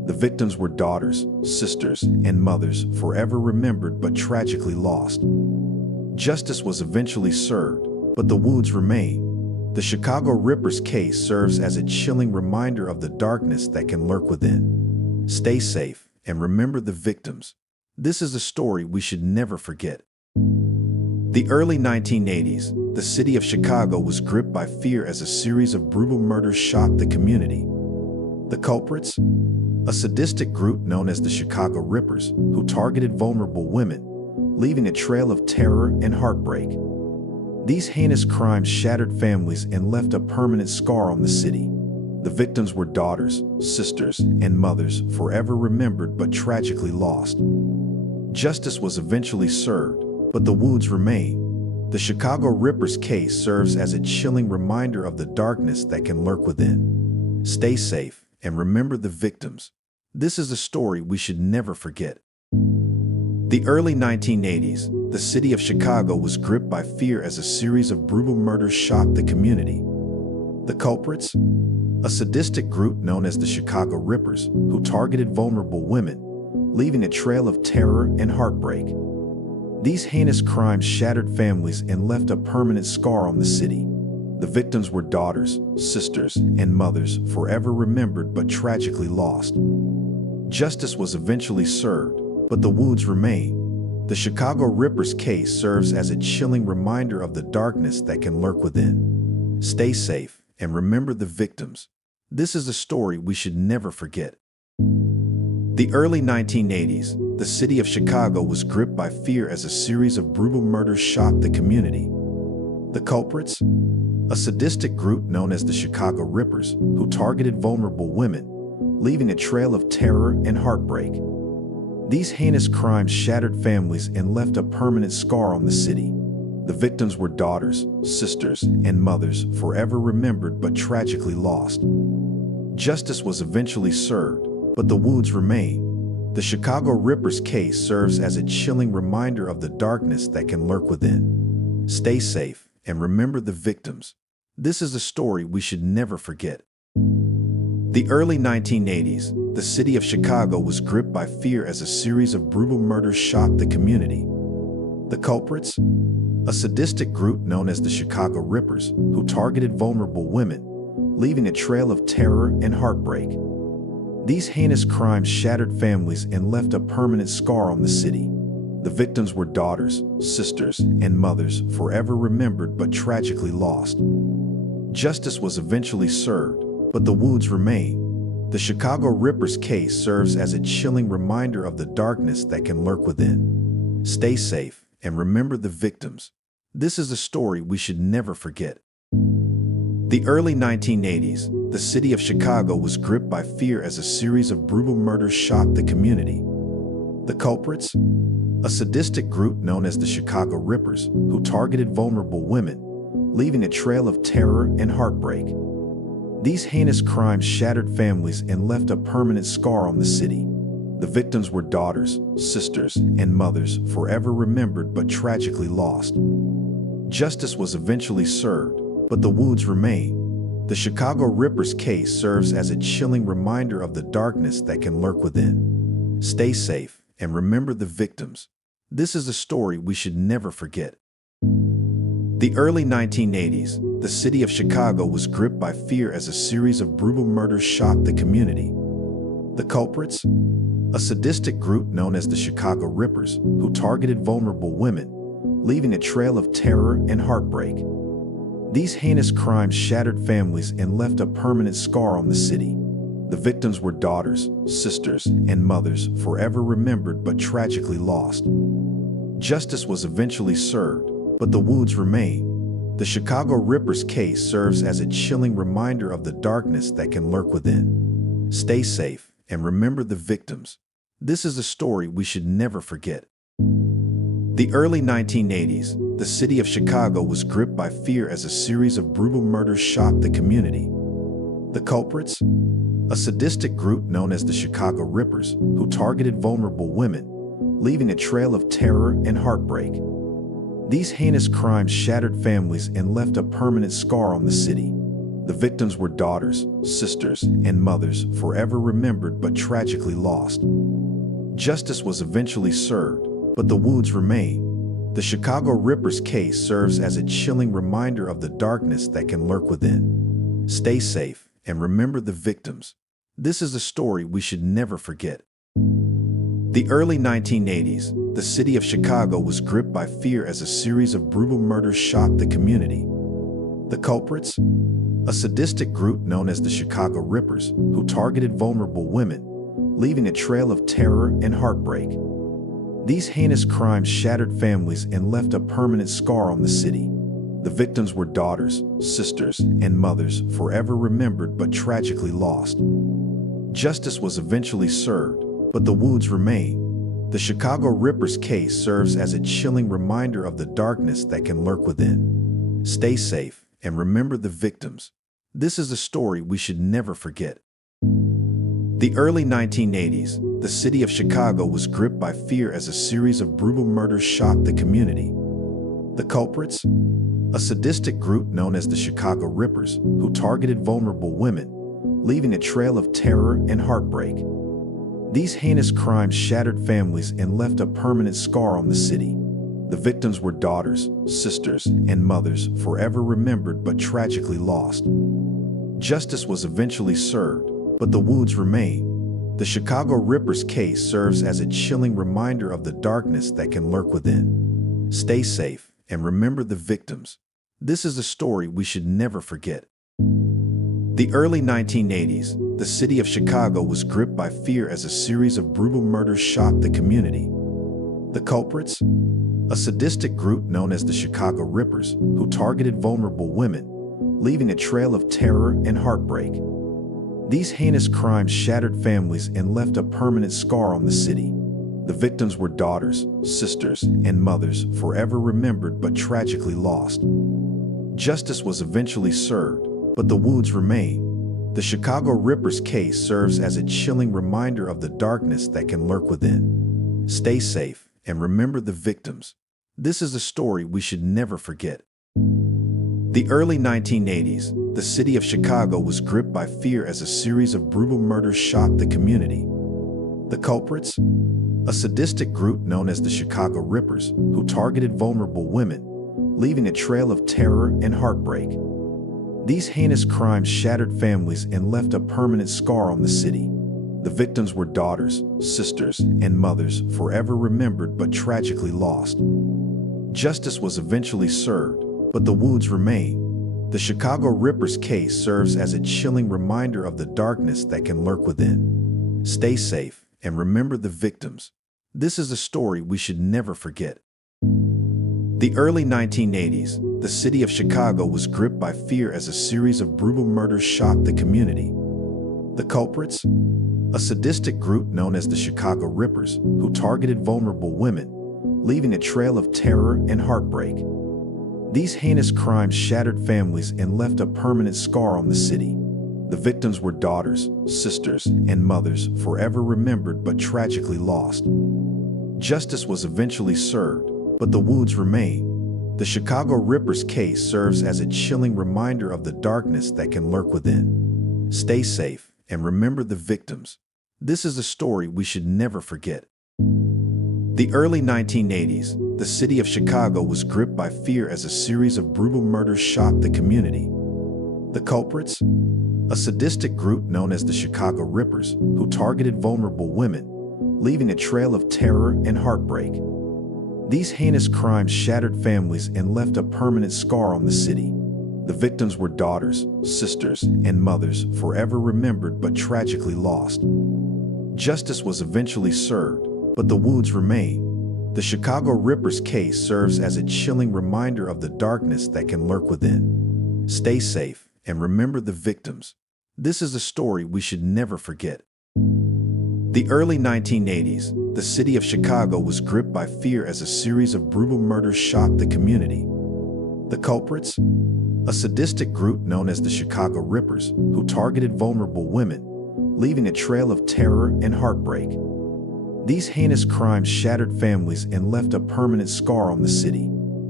The victims were daughters, sisters, and mothers, forever remembered but tragically lost. Justice was eventually served, but the wounds remain. The Chicago Ripper's case serves as a chilling reminder of the darkness that can lurk within. Stay safe and remember the victims. This is a story we should never forget. The early 1980s, the city of Chicago was gripped by fear as a series of brutal murders shocked the community. The culprits? A sadistic group known as the Chicago Rippers, who targeted vulnerable women, leaving a trail of terror and heartbreak. These heinous crimes shattered families and left a permanent scar on the city. The victims were daughters, sisters, and mothers, forever remembered but tragically lost. Justice was eventually served, but the wounds remain. The Chicago Ripper's case serves as a chilling reminder of the darkness that can lurk within. Stay safe and remember the victims. This is a story we should never forget. The early 1980s, the city of Chicago was gripped by fear as a series of brutal murders shocked the community. The culprits? A sadistic group known as the Chicago Rippers, who targeted vulnerable women, leaving a trail of terror and heartbreak. These heinous crimes shattered families and left a permanent scar on the city. The victims were daughters, sisters, and mothers, forever remembered but tragically lost. Justice was eventually served, but the wounds remain. The Chicago Ripper's case serves as a chilling reminder of the darkness that can lurk within. Stay safe and remember the victims. This is a story we should never forget. The early 1980s, the city of Chicago was gripped by fear as a series of brutal murders shocked the community. The culprits? A sadistic group known as the Chicago Rippers, who targeted vulnerable women, leaving a trail of terror and heartbreak. These heinous crimes shattered families and left a permanent scar on the city. The victims were daughters, sisters, and mothers, forever remembered but tragically lost. Justice was eventually served, but the wounds remain. The Chicago Ripper's case serves as a chilling reminder of the darkness that can lurk within. Stay safe and remember the victims. This is a story we should never forget. The early 1980s, the city of Chicago was gripped by fear as a series of brutal murders shocked the community. The culprits? A sadistic group known as the Chicago Rippers, who targeted vulnerable women, leaving a trail of terror and heartbreak. These heinous crimes shattered families and left a permanent scar on the city. The victims were daughters, sisters, and mothers, forever remembered but tragically lost. Justice was eventually served, but the wounds remain. The Chicago Ripper's case serves as a chilling reminder of the darkness that can lurk within. Stay safe and remember the victims. This is a story we should never forget. The early 1980s, the city of Chicago was gripped by fear as a series of brutal murders shocked the community. The culprits? A sadistic group known as the Chicago Rippers, who targeted vulnerable women, leaving a trail of terror and heartbreak. These heinous crimes shattered families and left a permanent scar on the city. The victims were daughters, sisters, and mothers, forever remembered but tragically lost. Justice was eventually served, but the wounds remain. The Chicago Ripper's case serves as a chilling reminder of the darkness that can lurk within. Stay safe and remember the victims. This is a story we should never forget. The early 1980s, the city of Chicago was gripped by fear as a series of brutal murders shocked the community. The culprits? A sadistic group known as the Chicago Rippers, who targeted vulnerable women, leaving a trail of terror and heartbreak. These heinous crimes shattered families and left a permanent scar on the city. The victims were daughters, sisters, and mothers, forever remembered but tragically lost. Justice was eventually served, but the wounds remain. The Chicago Ripper's case serves as a chilling reminder of the darkness that can lurk within. Stay safe and remember the victims. This is a story we should never forget. The early 1980s, the city of Chicago was gripped by fear as a series of brutal murders shocked the community. The culprits? A sadistic group known as the Chicago Rippers, who targeted vulnerable women, leaving a trail of terror and heartbreak. These heinous crimes shattered families and left a permanent scar on the city. The victims were daughters, sisters, and mothers, forever remembered but tragically lost. Justice was eventually served, but the wounds remain. The Chicago Ripper's case serves as a chilling reminder of the darkness that can lurk within. Stay safe and remember the victims. This is a story we should never forget. The early 1980s, the city of Chicago was gripped by fear as a series of brutal murders shocked the community. The culprits? A sadistic group known as the Chicago Rippers, who targeted vulnerable women, leaving a trail of terror and heartbreak. These heinous crimes shattered families and left a permanent scar on the city. The victims were daughters, sisters, and mothers, forever remembered but tragically lost. Justice was eventually served, but the wounds remain. The Chicago Ripper's case serves as a chilling reminder of the darkness that can lurk within. Stay safe and remember the victims. This is a story we should never forget. The early 1980s, the city of Chicago was gripped by fear as a series of brutal murders shocked the community. The culprits? A sadistic group known as the Chicago Rippers, who targeted vulnerable women, leaving a trail of terror and heartbreak. These heinous crimes shattered families and left a permanent scar on the city. The victims were daughters, sisters, and mothers, forever remembered but tragically lost. Justice was eventually served, but the wounds remain. The Chicago Ripper's case serves as a chilling reminder of the darkness that can lurk within. Stay safe and remember the victims. This is a story we should never forget. The early 1980s, the city of Chicago was gripped by fear as a series of brutal murders shocked the community. The culprits? A sadistic group known as the Chicago Rippers, who targeted vulnerable women, leaving a trail of terror and heartbreak. These heinous crimes shattered families and left a permanent scar on the city. The victims were daughters, sisters, and mothers, forever remembered but tragically lost. Justice was eventually served, but the wounds remain. The Chicago Ripper's case serves as a chilling reminder of the darkness that can lurk within. Stay safe and remember the victims. This is a story we should never forget. The early 1980s, the city of Chicago was gripped by fear as a series of brutal murders shocked the community. The culprits? A sadistic group known as the Chicago Rippers, who targeted vulnerable women, leaving a trail of terror and heartbreak. These heinous crimes shattered families and left a permanent scar on the city. The victims were daughters, sisters, and mothers, forever remembered but tragically lost. Justice was eventually served, but the wounds remain. The Chicago Ripper's case serves as a chilling reminder of the darkness that can lurk within. Stay safe and remember the victims. This is a story we should never forget. The early 1980s, the city of Chicago was gripped by fear as a series of brutal murders shocked the community. The culprits? A sadistic group known as the Chicago Rippers, who targeted vulnerable women, leaving a trail of terror and heartbreak. These heinous crimes shattered families and left a permanent scar on the city. The victims were daughters, sisters, and mothers, forever remembered but tragically lost. Justice was eventually served, but the wounds remain. The Chicago Ripper's case serves as a chilling reminder of the darkness that can lurk within. Stay safe and remember the victims. This is a story we should never forget. The early 1980s, the city of Chicago was gripped by fear as a series of brutal murders shocked the community. The culprits? A sadistic group known as the Chicago Rippers, who targeted vulnerable women, leaving a trail of terror and heartbreak. These heinous crimes shattered families and left a permanent scar on the city. The victims were daughters, sisters, and mothers, forever remembered but tragically lost. Justice was eventually served, but the wounds remain. The Chicago Ripper's case serves as a chilling reminder of the darkness that can lurk within. Stay safe and remember the victims. This is a story we should never forget. The early 1980s, the city of Chicago was gripped by fear as a series of brutal murders shocked the community. The culprits? A sadistic group known as the Chicago Rippers, who targeted vulnerable women, leaving a trail of terror and heartbreak. These heinous crimes shattered families and left a permanent scar on the city.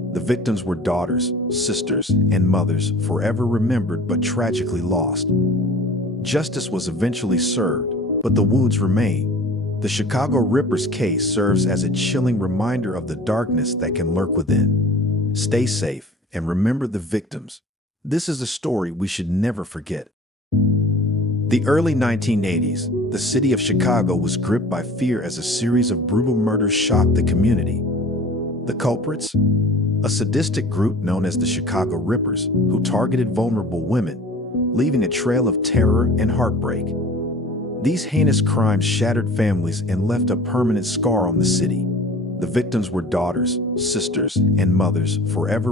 The victims were daughters, sisters, and mothers, forever remembered but tragically lost. Justice was eventually served, but the wounds remain. The Chicago Ripper's case serves as a chilling reminder of the darkness that can lurk within. Stay safe and remember the victims. This is a story we should never forget. The early 1980s, the city of Chicago was gripped by fear as a series of brutal murders shocked the community. The culprits? A sadistic group known as the Chicago Rippers, who targeted vulnerable women, leaving a trail of terror and heartbreak. These heinous crimes shattered families and left a permanent scar on the city. The victims were daughters, sisters, and mothers, forever